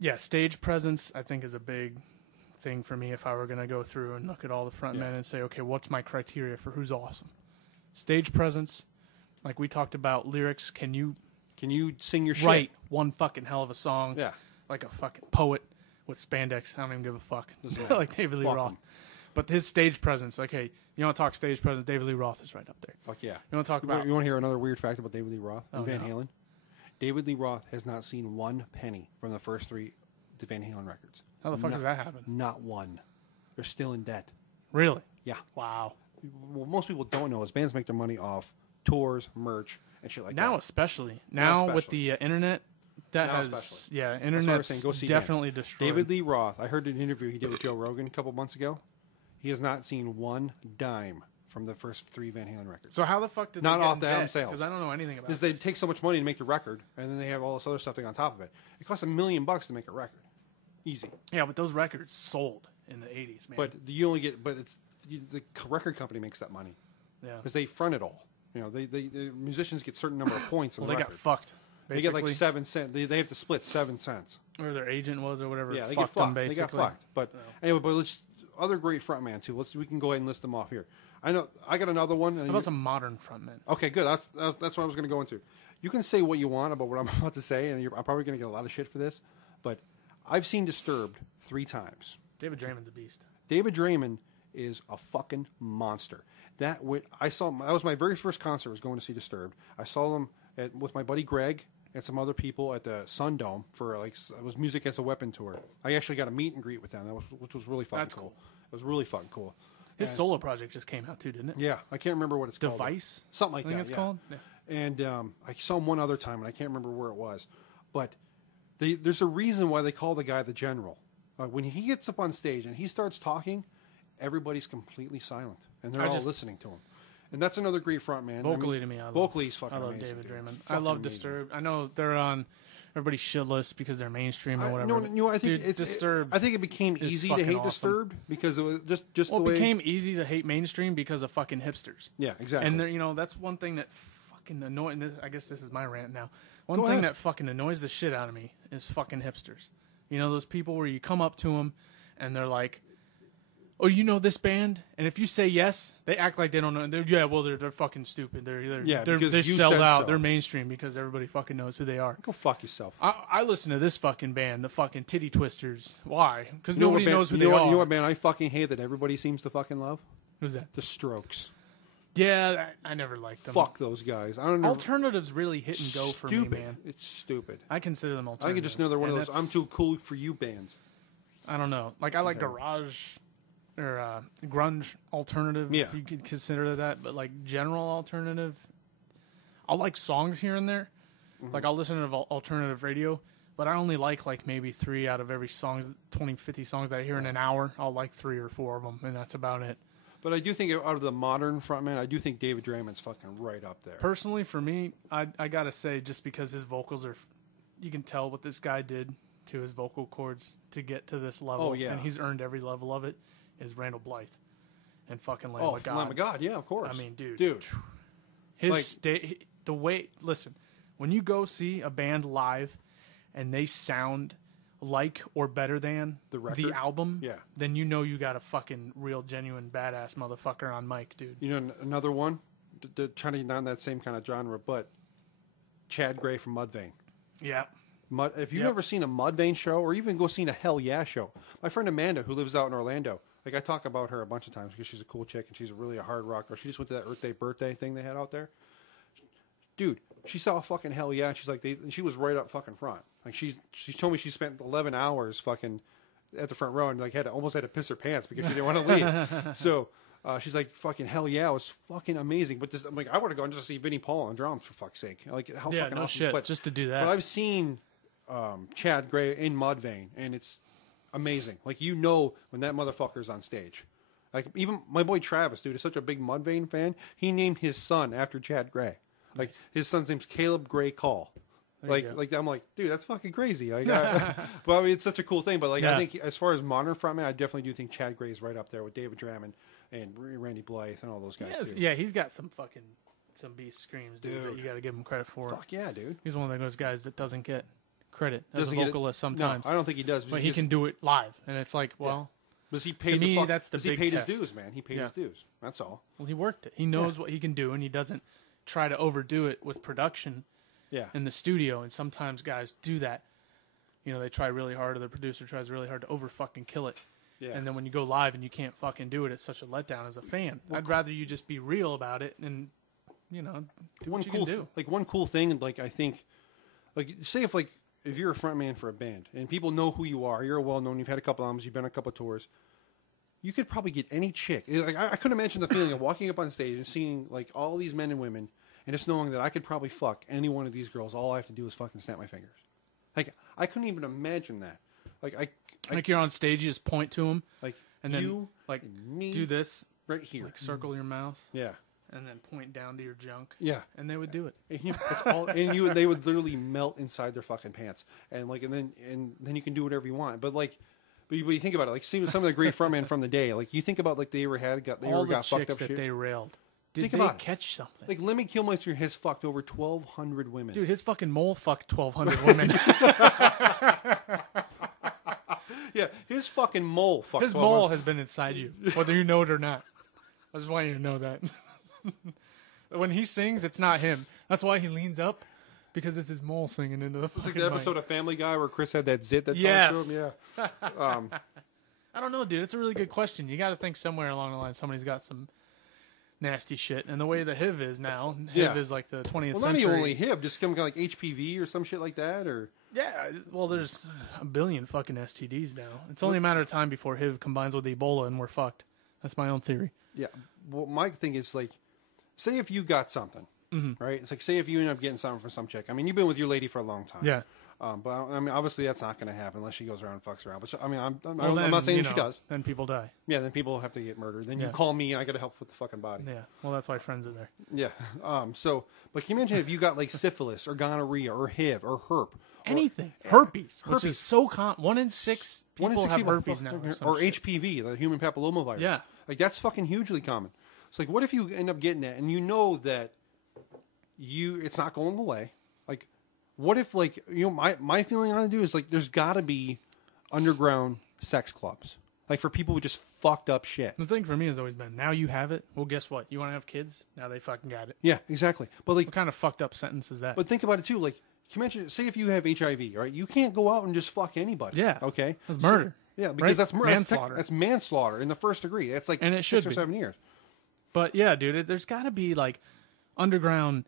yeah, stage presence, I think, is a big thing for me if I were going to go through and look at all the frontmen Yeah. and say, okay, what's my criteria for who's awesome? Stage presence, like we talked about, lyrics. Can you sing your shit? write one fucking hell of a song? Yeah. Like a fucking poet with spandex. I don't even give a fuck. Doesn't matter. Like David Lee Fuck Roth. him. But his stage presence, okay, you want to talk stage presence, David Lee Roth is right up there. Fuck yeah. You want to talk about... You want to hear another weird fact about David Lee Roth and Oh, Van no. Halen? David Lee Roth has not seen one penny from the first three Van Halen records. How the fuck does that happen? Not one. They're still in debt. Really? Yeah. Wow. What most people don't know is bands make their money off tours, merch, and shit like Now that. especially. Now with the internet, that Now has... especially. Yeah, That's what I was internet's saying. Go see definitely Dan. destroyed. David Lee Roth, I heard an interview he did with Joe Rogan a couple months ago. He has not seen one dime from the first three Van Halen records. So how the fuck did Not they get off in the album debt? sales. Because I don't know anything about Because this. they take so much money to make the record, and then they have all this other stuff on top of it. It costs $1 million to make a record. Easy. Yeah, but those records sold in the 80s, man. But you only get, but it's the record company makes that money yeah. because they front it all. You know, the musicians get certain number of points. Well, on they the got record. fucked. They Basically. get like 7 cents. They have to split 7 cents. Or their agent was or whatever. Yeah, they fucked get them, fucked. They basically. got fucked. But anyway, but let's other great frontman too. We can go ahead and list them off here. I know I got another one. How about some modern frontmen? Okay, good. That's what I was going to go into. You can say what you want about what I'm about to say, and I'm probably going to get a lot of shit for this. But I've seen Disturbed 3 times. David Draymond's a beast. David Draymond is a fucking monster. That was my very first concert. Was going to see Disturbed. I saw them with my buddy Greg and some other people at the Sun Dome for like it was Music as a Weapon tour. I actually got a meet and greet with them, which was really fucking cool. It was really fucking cool. His solo project just came out too, didn't it? Yeah, I can't remember what it's called. Device? Something like I think that. it's yeah. called. Yeah. And I saw him one other time, and I can't remember where it was. But there's a reason why they call the guy the General. When he gets up on stage and he starts talking, everybody's completely silent, and they're all listening to him. And that's another great front man. Vocally, to me, I love he's fucking amazing. David Draymond. Fucking I love amazing. Disturbed. I know they're on everybody's shit list because they're mainstream or whatever. No, I think Dude, Disturbed. I think it became easy to hate awesome. Disturbed because it was just Well, the way it became easy to hate mainstream because of fucking hipsters. Yeah, exactly. And that's one thing that fucking annoys. I guess this is my rant now. One Go thing ahead. that fucking annoys the shit out of me is fucking hipsters. You know those people where you come up to them and they're like, "Oh, you know this band?" And if you say yes, they act like they don't know. They're fucking stupid. Because they you sell said out. so. They're mainstream because everybody fucking knows who they are. Go fuck yourself. I listen to this fucking band, the fucking Titty Twisters. Why? Because You know what nobody band- knows who you they know what- are. You know what band I fucking hate that everybody seems to fucking love? Who's that? The Strokes. Yeah, I never liked them. Fuck those guys. I don't know. Alternatives really hit and go for me, man. It's stupid. I consider them I alternative. think just know they're one of and those "I'm too cool for you" bands. I don't know. Like I like garage or grunge alternative, Yeah. if you could consider that. But like general alternative, I'll like songs here and there. Like I'll listen to alternative radio, but I only like maybe 3 out of every 50 songs that I hear in an hour. I'll like 3 or 4 of them, and that's about it. But I do think out of the modern frontman, I do think David Draymond's fucking right up there. Personally, for me, I gotta say, just because his vocals are, you can tell what this guy did to his vocal cords to get to this level. Oh, yeah. And he's earned every level of it, is Randall Blythe and fucking Lamb Oh, of God. Lamb of God, yeah, of course. I mean, dude. Like- The way, listen, when you go see a band live and they sound like or better than The record? album, Yeah. then you know you got a fucking real, genuine, badass motherfucker on mic, dude. You know, another one, trying to get down that same kind of genre, but Chad Gray from Mudvayne. Yeah. If you've Yep. never seen a Mudvayne show, or even go seen a Hell Yeah show, my friend Amanda, who lives out in Orlando, like I talk about her a bunch of times because she's a cool chick and she's really a hard rocker. She just went to that Earth Day birthday thing they had out there. Dude, she saw fucking Hell Yeah. And she's like, and she was right up fucking front. Like she told me she spent 11 hours fucking at the front row and like almost had to piss her pants because she didn't want to leave. So she's like, fucking Hell Yeah, it was fucking amazing. But I'm like, I would have gone just to see Vinnie Paul on drums for fuck's sake. Like how Yeah, fucking no awesome. shit, But, just to do that. But I've seen Chad Gray in Mudvayne, and it's amazing. Like you know when that motherfucker's on stage. Like even my boy Travis, dude, is such a big Mudvayne fan. He named his son after Chad Gray. Like his son's name's Caleb Gray Call. Like I'm like, dude, that's fucking crazy. Like, but I mean, it's such a cool thing. But like, Yeah. I think as far as modern frontman, I definitely do think Chad Gray is right up there with David Draymond and Randy Blythe and all those guys. Too. Yeah, he's got some beast screams, dude, that Dude. you got to give him credit for. Fuck yeah, dude. He's one of those guys that doesn't get credit as Doesn't a get it- vocalist No, sometimes. I don't think he does. but he can do it live, and it's like, well, Because he paid me, the fuck, that's the 'cause he big paid test. his dues, man. He paid his dues. That's all. well, he worked it. He knows what he can do, and he doesn't try to overdo it with production Yeah. in the studio. And sometimes guys do that. You know, they try really hard, or the producer tries really hard to over fucking kill it. Yeah. And then when you go live and you can't fucking do it, it's such a letdown as a fan. I'd rather you just be real about it and, you know, do what you can do. One cool thing, like I think, like say if you're a front man for a band and people know who you are, you're well known, you've had a couple albums, you've been on a couple tours, you could probably get any chick. Like I couldn't imagine the feeling of walking up on stage and seeing like all these men and women, and just knowing that I could probably fuck any one of these girls. All I have to do is fucking snap my fingers. Like I couldn't even imagine that. Like you're on stage, you just point to them, like and then you like and me do this, right here. like circle your mouth, Yeah. and then point down to your junk. Yeah. And they would do it. And it's all, and they would literally melt inside their fucking pants, and then you can do whatever you want. But you think about it, like see some of the great frontmen from the day, like you think about like they ever got All the got fucked chicks up that shit. they railed. Did Think they about it. catch something? Like Lemmy Kilmister has fucked over 1,200 women. Dude, his fucking mole fucked 1,200 women. Yeah, his fucking mole fucked. His mole has been inside you, whether you know it or not. I just want you to know that. When he sings, it's not him. That's why he leans up, because it's his mole singing into the It's fucking like the episode mic. of Family Guy where Chris had that zit that Yes. talked to him. Yeah. I don't know, dude. It's a really good question. You got to think somewhere along the line somebody's got some nasty shit. And the way the HIV is now, HIV is like the 20th well, century. not only HIV, just some kind of like HPV or some shit like that, or Yeah, well, there's a billion fucking STDs now. It's only a matter of time before HIV combines with Ebola and we're fucked. That's my own theory. Yeah. Well, my thing is like, say if you got something, right? It's like, say if you end up getting something from some chick. I mean, you've been with your lady for a long time. Yeah. But I mean, obviously that's not going to happen unless she goes around and fucks around. But I mean, I'm Then, not saying she does. Then people die. Yeah, then people have to get murdered. Then you call me and I got to help with the fucking body. Yeah. Well, that's why friends are there. Yeah. But can you imagine if you got like syphilis or gonorrhea or HIV or herp? Anything. Herpes. Which Herpes. is so common. 1 in 6 people have herpes now. Or HPV, the human papillomavirus. Yeah. Like that's fucking hugely common. It's like, what if you end up getting that and you know that it's not going away? Like, what if, like, you know, my feeling on it is like, there's got to be underground sex clubs, like for people with just fucked up shit. The thing for me has always been, now you have it. Well, guess what? You want to have kids? Now they fucking got it. Yeah, exactly. But like, What kind of fucked up sentence is that? but think about it too. Like, can you imagine? Say if you have HIV, right? You can't go out and just fuck anybody. Yeah. Okay. That's murder. Yeah, because Right? that's murder. Manslaughter. That's manslaughter in the first degree. That's like And it 6 should or be. 7 years. But yeah, dude, there's got to be like underground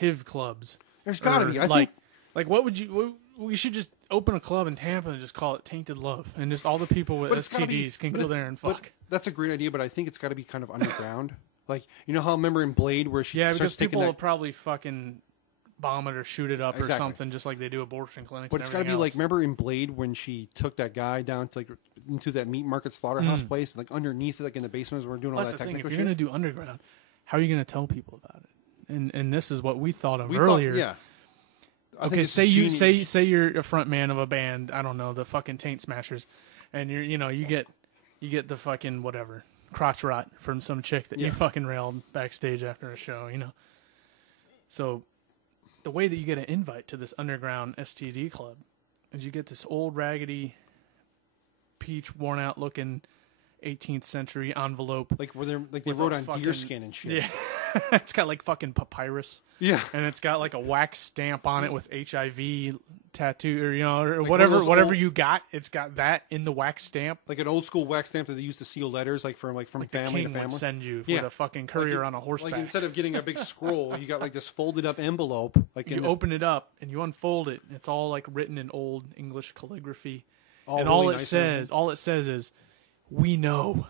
HIV clubs. There's got to Or, be. I like, think. like what would you? We should just open a club in Tampa and just call it Tainted Love, and just all the people with But it's gotta STDs be- can go there and fuck. But that's a great idea, but I think it's got to be kind of underground. Like, you know how, remember in Blade where she Yeah, starts because taking people that, will probably fucking bomb it or shoot it up or Exactly. something, just like they do abortion clinics. but and it's got to be everything like, else. remember in Blade when she took that guy down to like into that meat market slaughterhouse place, like underneath it, like in the basement, as we're doing all That's that the thing. If technical you're shit. gonna do underground, how are you gonna tell people about it? And this is what we thought of We earlier. thought, yeah. I think Okay, it's say you're a front man of a band. I don't know, the fucking Taint Smashers, and you get the fucking whatever crotch rot from some chick that you fucking railed backstage after a show. So the way that you get an invite to this underground STD club is you get this old raggedy, peach worn out looking 18th century envelope. like where they're like they with wrote a on fucking- deer skin and shit. Yeah, it's got like fucking papyrus. Yeah. And it's got like a wax stamp on it with HIV tattoo or or Like whatever one of those whatever old- you got. It's got that in the wax stamp. Like an old school wax stamp that they used to seal letters, like from The family king to would family. send you Yeah. with a fucking courier on a horseback. Like instead of getting a big scroll, you got like this folded up envelope. Like you in this, open it up and you unfold it. It's all like written in old English calligraphy, all and really all it nice says is, "We know."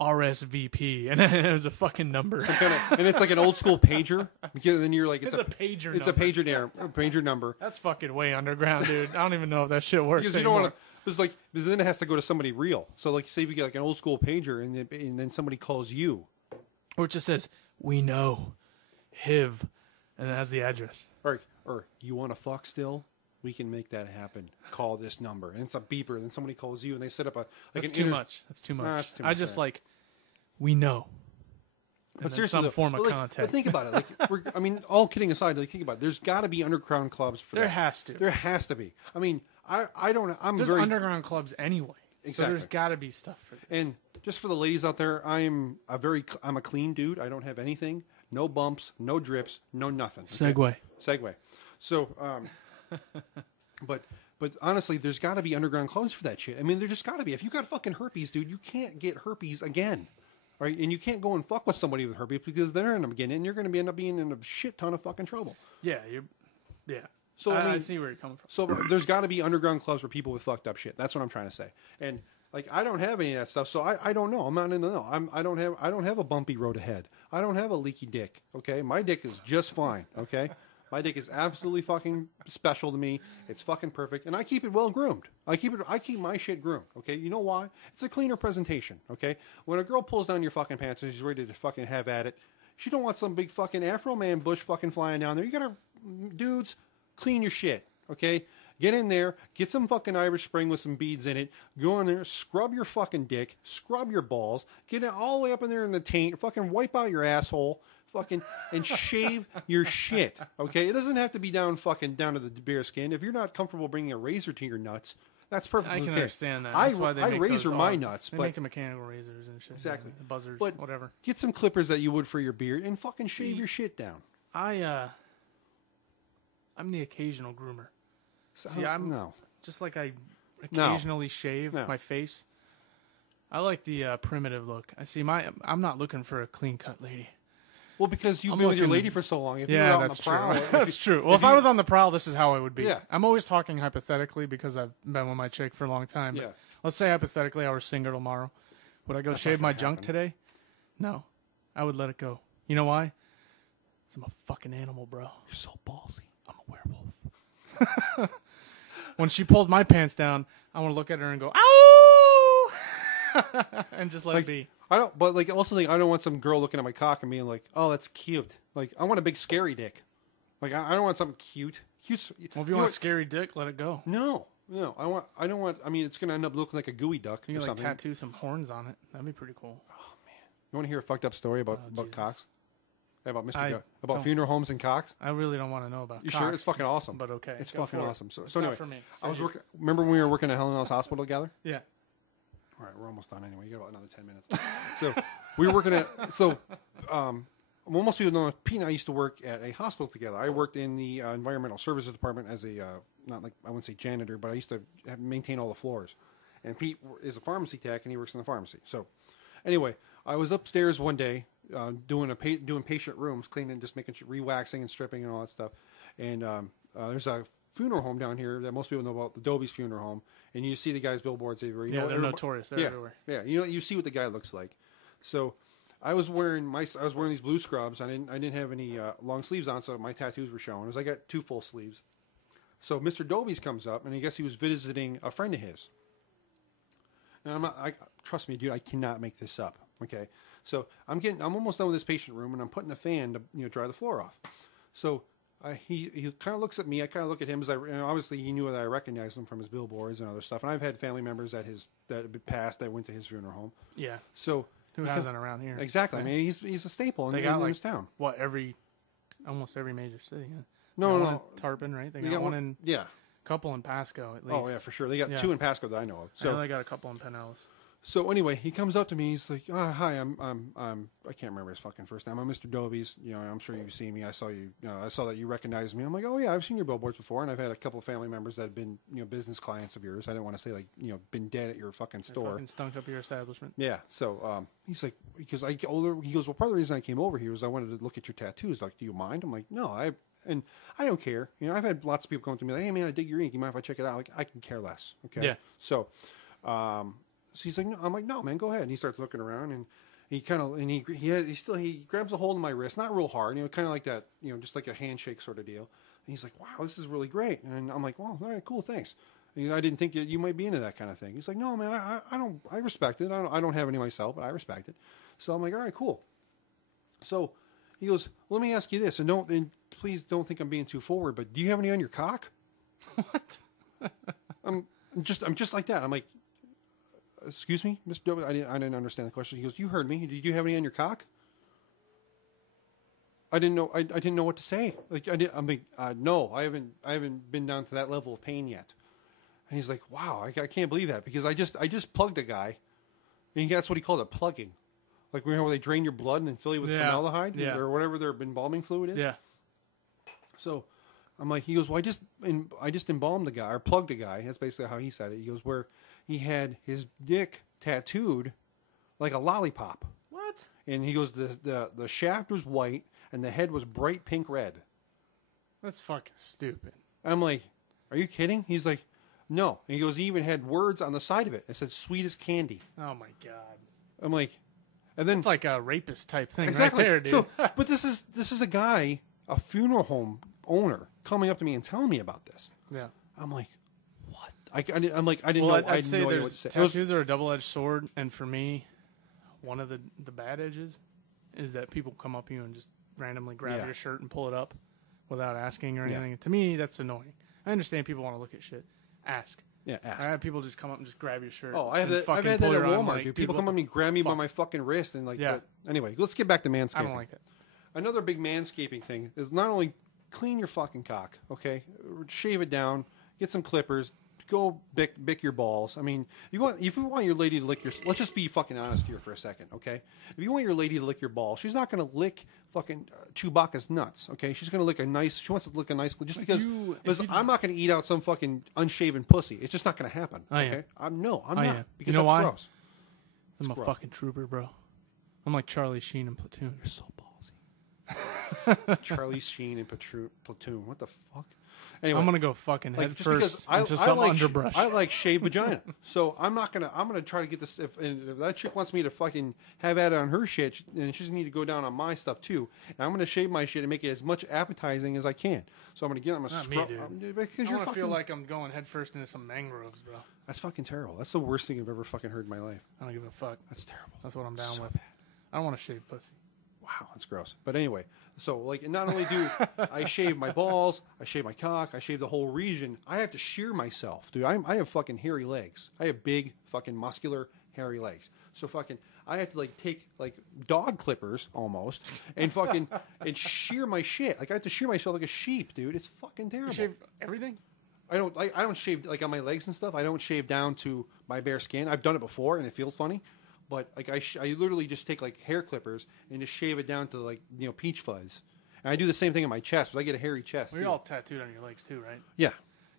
RSVP, and it was a fucking number. and it's like an old school pager. Because then you're like, It's a pager It's number. a pager number. That's fucking way underground, dude. I don't even know if that shit works Because you don't anymore. want to. Because then it has to go to somebody real. So like, say if you get like an old school pager, and then somebody calls you, Or it just says, "We know, HIV," and it has the address. or you want to fuck still. We can make that happen. Call this number, and it's a beeper. Then somebody calls you, and they set up That's too much. That's too much. Nah, that's too I much, just yeah. like, we know. And But then seriously, some though, form of but, like, contact. But think about it. Like, all kidding aside, like think about it. There's got to be underground clubs for There that. has to. There has to be. I mean, I don't. I'm There's very underground clubs anyway, so Exactly. there's got to be stuff for this. And just for the ladies out there, I'm a clean dude. I don't have anything. No bumps, no drips, no nothing. Okay? Segue. So, but honestly, there's got to be underground clubs for that shit. I mean, there just got to be. If you got fucking herpes, dude, you can't get herpes again, right? And you can't go and fuck with somebody with herpes because they're going to get it, and you're going to end up being in a shit ton of fucking trouble. yeah. So I I mean, see where you're coming from. So there's got to be underground clubs for people with fucked up shit. That's what I'm trying to say. And like, I don't have any of that stuff, so I don't know. I'm not in the know. I don't have a bumpy road ahead. I don't have a leaky dick. Okay, my dick is just fine. Okay, my dick is absolutely fucking special to me. It's fucking perfect, and I keep it well groomed. I keep my shit groomed. Okay, you know why? It's a cleaner presentation. Okay, when a girl pulls down your fucking pants and she's ready to fucking have at it, she don't want some big fucking Afro man bush fucking flying down there. You gotta, dudes, clean your shit. Okay. Get in there, get some fucking Irish Spring with some beads in it, go in there, scrub your fucking dick, scrub your balls, get it all the way up in there in the taint, fucking wipe out your asshole, fucking, and shave your shit, okay? It doesn't have to be down to the bare skin. If you're not comfortable bringing a razor to your nuts, that's perfectly I can okay. understand that. That's why they I make razor those my odd- nuts, They but make the mechanical razors and shit. Exactly. The buzzers, but whatever. get some clippers that you would for your beard and fucking shave your shit down. I'm the occasional groomer. See, I'm no. just like I occasionally shave No. my face. I like the primitive look. I'm not looking for a clean cut lady. Well, because you've been with your lady for so long. If you were out on the prowl, that's true. Well, if I was on the prowl, this is how it would be. Yeah. I'm always talking hypothetically because I've been with my chick for a long time. Yeah. Let's say hypothetically I were single tomorrow. Would I go shave my junk today? No. I would let it go. You know why? Because I'm a fucking animal, bro. You're so ballsy. I'm a werewolf. When she pulls my pants down, I want to look at her and go, ow! And just let it be. I don't, but like also like I don't want some girl looking at my cock and being like, "Oh, that's cute." Like I want a big scary dick. Like I don't want something cute. Well, if you want a scary dick, let it go. No. I don't want. I mean, it's gonna end up looking like a gooey duck You or can something. tattoo some horns on it. That'd be pretty cool. Oh man, you want to hear a fucked up story about Jesus. cocks? About don't. funeral homes and cocks? I really don't want to know about. You cocks, sure? It's fucking awesome. But okay, it's go fucking for it. awesome. So It's anyway, not for me. I was working. Remember when we were working at Helen House Hospital together? Yeah. All right, we're almost done anyway. You got about another 10 minutes. So we were working at. Most people know Pete and I used to work at a hospital together. I worked in the environmental services department as a not like I wouldn't say janitor, but I used to maintain all the floors. And Pete is a pharmacy tech, and he works in the pharmacy. So anyway, I was upstairs one day doing patient rooms, cleaning, just making sure, re-waxing and stripping and all that stuff. And there's a funeral home down here that most people know about, the Dobie's Funeral Home. And you see the guys' billboards everywhere. Yeah, they're notorious. They're everywhere. Yeah, you see what the guy looks like. So I was wearing these blue scrubs. I didn't have any long sleeves on, so my tattoos were showing. As I got 2 full sleeves. So Mr. Dobie's comes up, and I guess he was visiting a friend of his. And trust me, dude, I cannot make this up. Okay, so I'm almost done with this patient room, and I'm putting the fan to dry the floor off. So he kind of looks at me. I kind of look at him obviously he knew that I recognized him from his billboards and other stuff. And I've had family members that had passed that went to his funeral home. Yeah. So who hasn't around here? Exactly. Yeah. I mean, he's a staple in this town. What almost every major city. Yeah. No. Tarpon, right? They got one in. Yeah. Canal in Pasco at least. Oh yeah, for sure. They got 2 in Pasco that I know of. So they got a couple in Pinellas. So anyway, he comes up to me. He's like, "Hi, I'm I can't remember his fucking first name. I'm Mr. Dobie's. I'm sure you've seen me. I saw you. I saw that you recognized me. I'm like, oh yeah, I've seen your billboards before, and I've had a couple of family members that have been business clients of yours. I didn't want to say like been dead at your fucking store. Fucking stunk up your establishment. Yeah. So he's like, because I get older. He goes, well, part of the reason I came over here was I wanted to look at your tattoos. Like, do you mind? I'm like, no, I don't care. I've had lots of people come to me like, hey man, I dig your ink. You mind if I check it out? Like, I can care less. Okay. Yeah. So, so he's like, no. I'm like, no, man, go ahead. And he starts looking around, and he he grabs a hold of my wrist, not real hard, kind of like that, just like a handshake sort of deal. And he's like, wow, this is really great. And I'm like, well, all right, cool, thanks. I didn't think you might be into that kind of thing. He's like, no, man, I respect it. I don't have any myself, but I respect it. So I'm like, all right, cool. So he goes, let me ask you this, and please don't think I'm being too forward, but do you have any on your cock? What? I'm just like that. I'm like, excuse me, Mr. Dobie? I didn't understand the question. He goes, you heard me. Did you have any on your cock? I didn't know. I didn't know what to say. Like no, I haven't been down to that level of pain yet. And he's like, wow, I can't believe that, because I just plugged a guy, and that's what he called it, plugging. Like where they drain your blood and then fill you with formaldehyde or whatever their embalming fluid is. Yeah. So I'm like, he goes, well, I just embalmed a guy, or plugged a guy. That's basically how he said it. He goes, where he had his dick tattooed like a lollipop. What? And he goes, the shaft was white and the head was bright pink red. That's fucking stupid. I'm like, are you kidding? He's like, no. And he goes, he even had words on the side of it. It said, sweet as candy. Oh my God. I'm like, and then it's like a rapist type thing exactly. right there, dude. So, but this is a guy, a funeral home owner, coming up to me and telling me about this. Yeah. I'm like, what? I'm like, I didn't know. I'd I'd say no idea what to say. Tattoos are a double-edged sword, and for me, one of the bad edges is that people come up to you and just randomly grab your shirt and pull it up without asking or anything. To me, that's annoying. I understand people want to look at shit. Ask. Yeah, ask. I have people just come up and just grab your shirt. Oh, I've had that at Walmart, dude. People come up and grab me by my fucking wrist and like. Yeah. Anyway, let's get back to manscaping. I don't like that. Another big manscaping thing is not only clean your fucking cock, okay? Shave it down, get some clippers, go bick your balls. I mean, if you want your lady to lick your, let's just be fucking honest here for a second, okay? If you want your lady to lick your balls, she's not going to lick fucking Chewbacca's nuts, okay? She's going to lick she wants to lick a nice, just because I'm not going to eat out some fucking unshaven pussy. It's just not going to happen, okay? I'm not, because that's why? Gross. I'm a fucking trooper, bro. I'm like Charlie Sheen in Platoon. You're so ballsy. Charlie Sheen in Platoon. What the fuck? Anyway, I'm gonna go fucking head first into I some like underbrush. I like shaved vagina, so I'm gonna try to get this. If that chick wants me to fucking have at it on her shit, and she's need to go down on my stuff too. And I'm gonna shave my shit and make it as much appetizing as I can. So I'm gonna get. I'm gonna Not me, dude. Because I you're want to fucking. feel like I'm going head first into some mangroves, bro. That's fucking terrible. That's the worst thing I've ever fucking heard in my life. I don't give a fuck. That's terrible. That's what I'm down So with. bad. I don't want to shave pussy. Wow, that's gross. But anyway, so like, not only do I shave my balls, I shave my cock, I shave the whole region. I have to shear myself, dude. I have fucking hairy legs. I have big, fucking muscular, hairy legs. So fucking, I have to like take like dog clippers almost and fucking and shear my shit. Like I have to shear myself like a sheep, dude. It's fucking terrible. You shave everything? I don't shave like on my legs and stuff. I don't shave down to my bare skin. I've done it before and it feels funny. But like I literally just take like hair clippers and just shave it down to like peach fuzz. And I do the same thing in my chest. But I get a hairy chest. Well, you're all tattooed on your legs too, right? Yeah.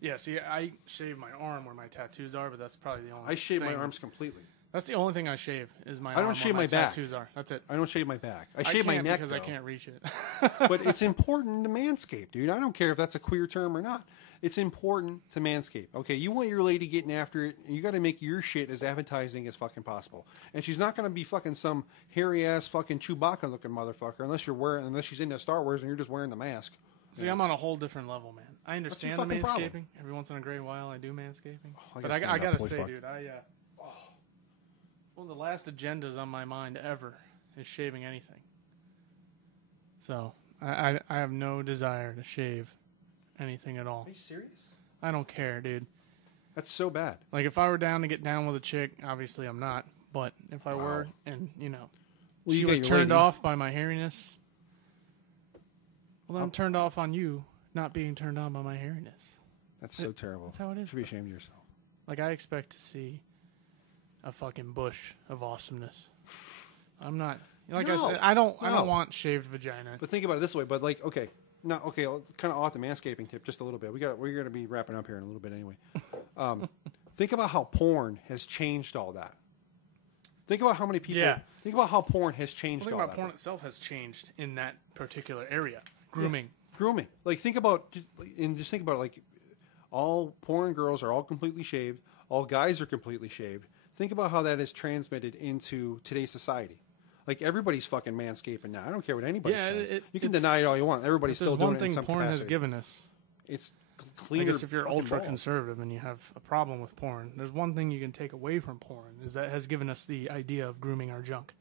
Yeah. See, I shave my arm where my tattoos are, but that's probably the only. I shave my thing. arms completely. That's the only thing I shave is my. I don't arm shave where my back. Tattoos are. That's it. I don't shave my back. I shave my can't neck because though. I can't reach it. But it's important to manscape, dude. I don't care if that's a queer term or not. It's important to manscape. Okay, you want your lady getting after it, and you got to make your shit as appetizing as fucking possible. And she's not going to be fucking some hairy ass fucking Chewbacca looking motherfucker unless she's into Star Wars and you're just wearing the mask. See, I'm on a whole different level, man. I understand the manscaping. Problem? Every once in a great while, I do manscaping. But I gotta say, dude, one of the last agendas on my mind ever is shaving anything. So I have no desire to shave anything at all. Are you serious? I don't care, dude. That's so bad. Like, if I were down to get down with a chick, obviously I'm not. But if I were, and, Well, she was turned off by my hairiness, well, then I'm turned off on you not being turned on by my hairiness. That's so terrible. That's how it is. You should be ashamed of yourself. Like, I expect to see a fucking bush of awesomeness. I'm not... Like I said, I don't want shaved vagina. But think about it this way. But like, okay, kind of off the manscaping tip just a little bit. We're going to be wrapping up here in a little bit anyway. Think about how porn has changed all that. Think about how many people. Yeah. Think about how porn has changed Think all about that. porn itself has changed in that particular area. Grooming. Yeah. Grooming. Like think about it, like all porn girls are all completely shaved. All guys are completely shaved. Think about how that is transmitted into today's society. Like everybody's fucking manscaping now. I don't care what anybody says. You can deny it all you want. Everybody's still doing it in some capacity. There's one thing porn has given us. It's cleaner. I guess if you're ultra balls. conservative and you have a problem with porn, there's one thing you can take away from porn is that it has given us the idea of grooming our junk.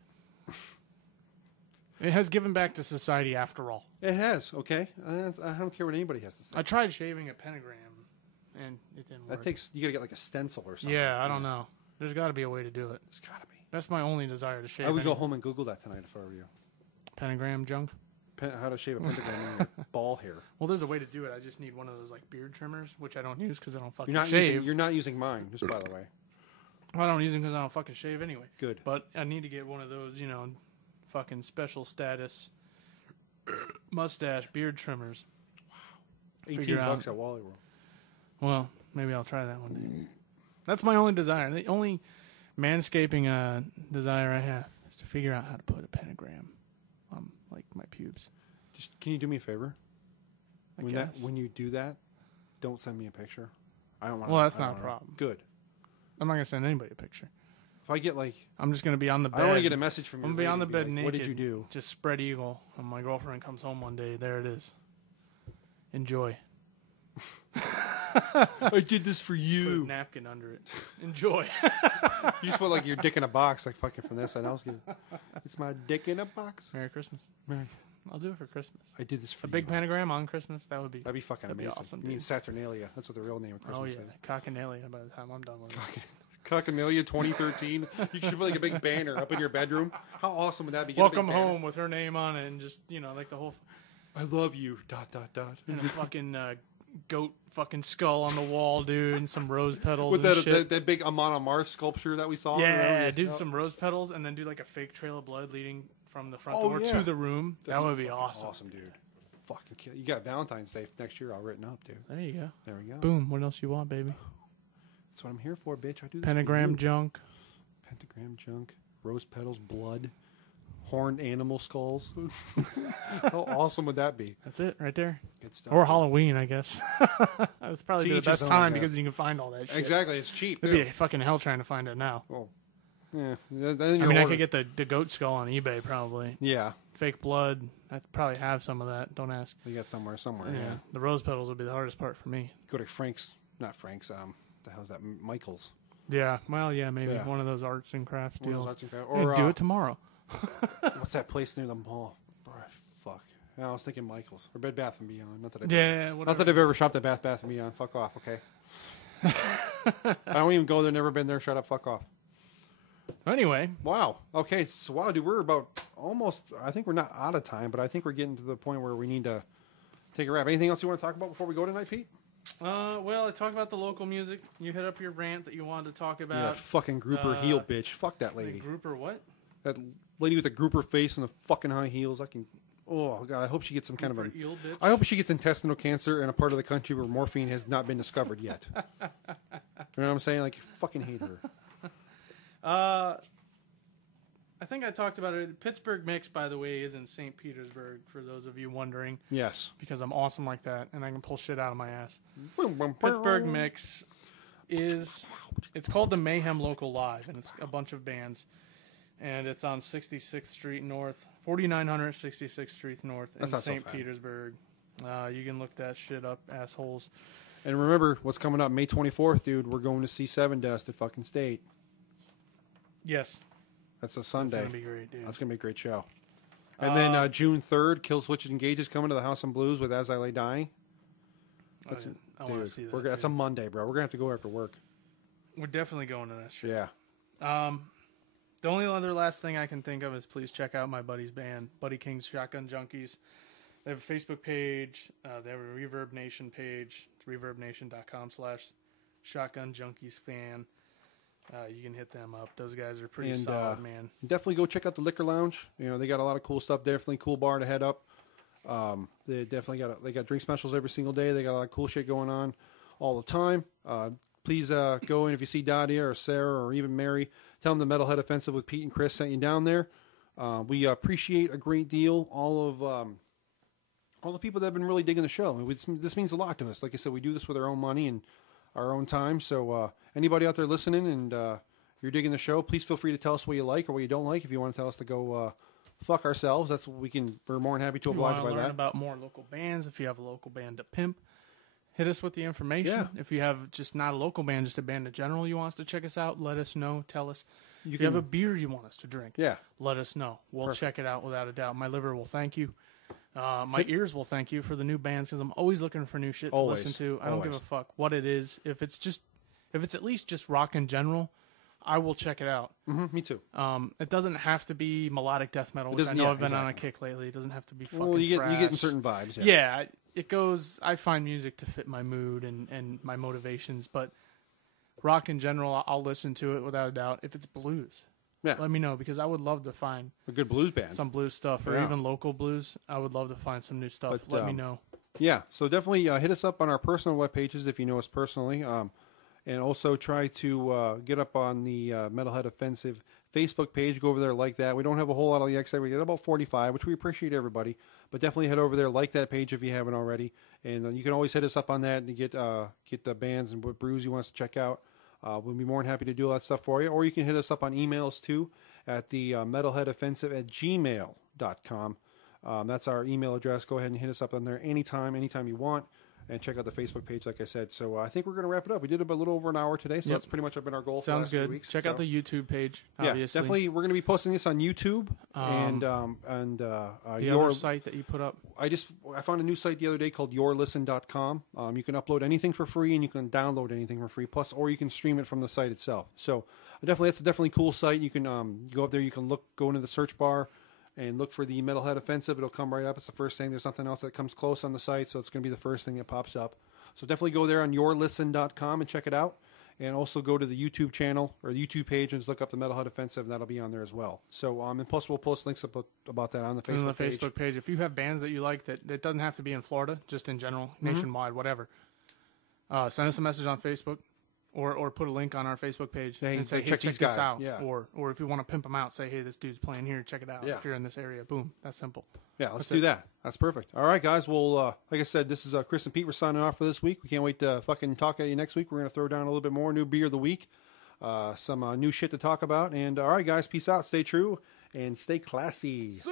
It has given back to society after all. It has. Okay, I don't care what anybody has to say. I tried shaving a pentagram, and it didn't work. You got to get like a stencil or something. Yeah, I don't know. There's got to be a way to do it. There's got to be. That's my only desire to shave. I would go home and Google that tonight if I were you. Pentagram junk? How to shave a pentagram in your ball hair. Well, there's a way to do it. I just need one of those like beard trimmers, which I don't use because I don't fucking You're shave. You're not using mine, just by the way. Well, I don't use them because I don't fucking shave anyway. Good. But I need to get one of those, fucking special status mustache beard trimmers. Wow. $18 at Wally World. Well, maybe I'll try that one day. That's my only desire. The only manscaping desire I have is to figure out how to put a pentagram on, like, my pubes. Just can you do me a favor? I guess. When you do that, don't send me a picture. I don't want. Well, that's not a problem. Good. I'm not gonna send anybody a picture. If I get like, I'm just gonna be on the bed. I don't want to get a message from you. I'm gonna be on the bed naked. What did you do? Just spread eagle. And my girlfriend comes home one day. There it is. Enjoy. I did this for you. Put a napkin under it. Enjoy. You just put like your dick in a box, like fucking from this. And I was getting, it's my dick in a box. Merry Christmas. I'll do it for Christmas. I did this for a big pentagram on Christmas. That'd be fucking amazing. Be awesome, you mean Saturnalia? That's what the real name of Christmas is. Oh yeah, Cockanelia. By the time I'm done with it. Cockanelia 2013. You should put like a big banner up in your bedroom. How awesome would that be? Welcome home with her name on it, and just like the whole. I love you. ... And a fucking goat fucking skull on the wall, dude, and some rose petals. With and shit. that big Amon Amarth sculpture that we saw. Yeah, do some rose petals, and then do like a fake trail of blood leading from the front door to the room. That would be awesome. Awesome, dude. Fucking kill. You got Valentine's Day next year all written up, dude. There you go. There we go. Boom. What else you want, baby? That's what I'm here for, bitch. I do this Pentagram junk. Pentagram junk. rose petals, blood, horned animal skulls. How awesome would that be? That's it right there. Good stuff. Or Halloween, I guess. That's probably the best time because you can find all that shit. Exactly, it's cheap. It'd be fucking hell trying to find it now. Well, yeah. I could get the goat skull on eBay probably. Yeah. Fake blood. I probably have some of that. Don't ask. You got somewhere. Yeah. The rose petals would be the hardest part for me. Go to not Frank's. The hell's that? Michael's. Yeah. Well, yeah, maybe one of those arts and crafts deals. Or do it tomorrow. What's that place near the mall? Fuck. No, I was thinking Michael's or Bed Bath & Beyond. Not that I've ever shopped at Bath & Beyond. Fuck off. Okay. I don't even go there. Never been there. Shut up. Fuck off. Anyway. Wow. Okay. So, wow, dude, we're about almost, I think we're not out of time, but I think we're getting to the point where we need to take a wrap. Anything else you want to talk about before we go tonight, Pete? Well, I talked about the local music. You hit up your rant that you wanted to talk about. Yeah, fucking grouper heel bitch. Fuck that lady. Grouper what? That lady with the grouper face and the fucking high heels. Oh, God, I hope she gets some kind of eel bitch. I hope she gets intestinal cancer in a part of the country where morphine has not been discovered yet. You know what I'm saying? Like, fucking hate her. I think I talked about it. Pittsburgh Mix, by the way, is in St. Petersburg, for those of you wondering. Yes. Because I'm awesome like that, and I can pull shit out of my ass. Pittsburgh Mix it's called the Mayhem Local Live, and it's a bunch of bands. And it's on 66th Street North, 4900 66th Street North in St. Petersburg. You can look that shit up, assholes. And remember, what's coming up May 24th, dude? We're going to see Seven Dust at fucking State. Yes. That's a Sunday. That's going to be great, dude. That's going to be a great show. And then June 3rd, Kill Switch Engage is coming to the House and Blues with As I Lay Dying. I want to see that. That's a Monday, bro. We're going to have to go after work. We're definitely going to that shit. Yeah. The only other last thing I can think of is please check out my buddy's band, Buddy King's Shotgun Junkies. They have a Facebook page. They have a Reverb Nation page. It's reverbnation.com/shotgunjunkiesfan. You can hit them up. Those guys are pretty solid, man. Definitely go check out the Liquor Lounge. You know, they got a lot of cool stuff. Definitely cool bar to head up. They definitely got drink specials every single day. They got a lot of cool shit going on all the time. Please go in if you see Dottie or Sarah or even Mary. Tell them the Metalhead Offensive with Pete and Chris sent you down there. We appreciate a great deal all the people that have been really digging the show. This means a lot to us. Like I said, we do this with our own money and our own time. So anybody out there listening and you're digging the show, please feel free to tell us what you like or what you don't like. If you want to tell us to go fuck ourselves, that's what we're more than happy to oblige by that. Learn about more local bands. If you have a local band to pimp, hit us with the information. Yeah. If you have just not a local band, just a band in general you want us to check us out, let us know. Tell us. If you have a beer you want us to drink, let us know. We'll check it out without a doubt. My liver will thank you. My ears will thank you for the new bands because I'm always looking for new shit to listen to. I don't give a fuck what it is. If it's at least just rock in general, I will check it out. Mm-hmm, me too. It doesn't have to be melodic death metal, which I know I've been on a kick lately. It doesn't have to be fucking thrash. You get in certain vibes. Yeah, it goes. I find music to fit my mood and my motivations, but rock in general, I'll listen to it without a doubt. If it's blues, let me know because I would love to find a good blues band, some blues stuff, or even local blues. I would love to find some new stuff. But, let me know. Yeah, so definitely hit us up on our personal web pages if you know us personally. And also try to get up on the Metalhead Offensive Facebook page. Go over there, like that. We don't have a whole lot of likes there. We get about 45, which we appreciate everybody. But definitely head over there, like that page if you haven't already. And you can always hit us up on that and get the bands and what brews you want us to check out. We'll be more than happy to do all that stuff for you. Or you can hit us up on emails too at the metalheadoffensive@gmail.com. That's our email address. Go ahead and hit us up on there anytime you want. And check out the Facebook page, like I said. So I think we're going to wrap it up. We did a little over an hour today, so that's pretty much been our goal for the last few weeks. Check out the YouTube page, obviously. Yeah, definitely. We're going to be posting this on YouTube and the other site that you put up. I found a new site the other day called yourlisten.com. You can upload anything for free, and you can download anything for free. Or you can stream it from the site itself. So it's a definitely cool site. You can go up there. You can go into the search bar and look for the Metalhead Offensive. It'll come right up. It's the first thing. There's nothing else that comes close on the site, so it's going to be the first thing that pops up. So definitely go there on yourlisten.com and check it out. And also go to the YouTube channel or the YouTube page and just look up the Metalhead Offensive, and that'll be on there as well. So, and plus we'll post links about that on the Facebook page. If you have bands that you like that doesn't have to be in Florida, just in general, nationwide, whatever, send us a message on Facebook. Or put a link on our Facebook page Hey, and say, hey, check check these this guys. out. Yeah. Or if you want to pimp them out, say, hey, this dude's playing here, check it out. Yeah. If you're in this area, boom, that's simple. Yeah, let's do that. That's perfect. All right, guys. Well, like I said, this is Chris and Pete. We're signing off for this week. We can't wait to fucking talk at you next week. We're going to throw down a little bit more new beer of the week, some new shit to talk about. And all right, guys, peace out. Stay true and stay classy. See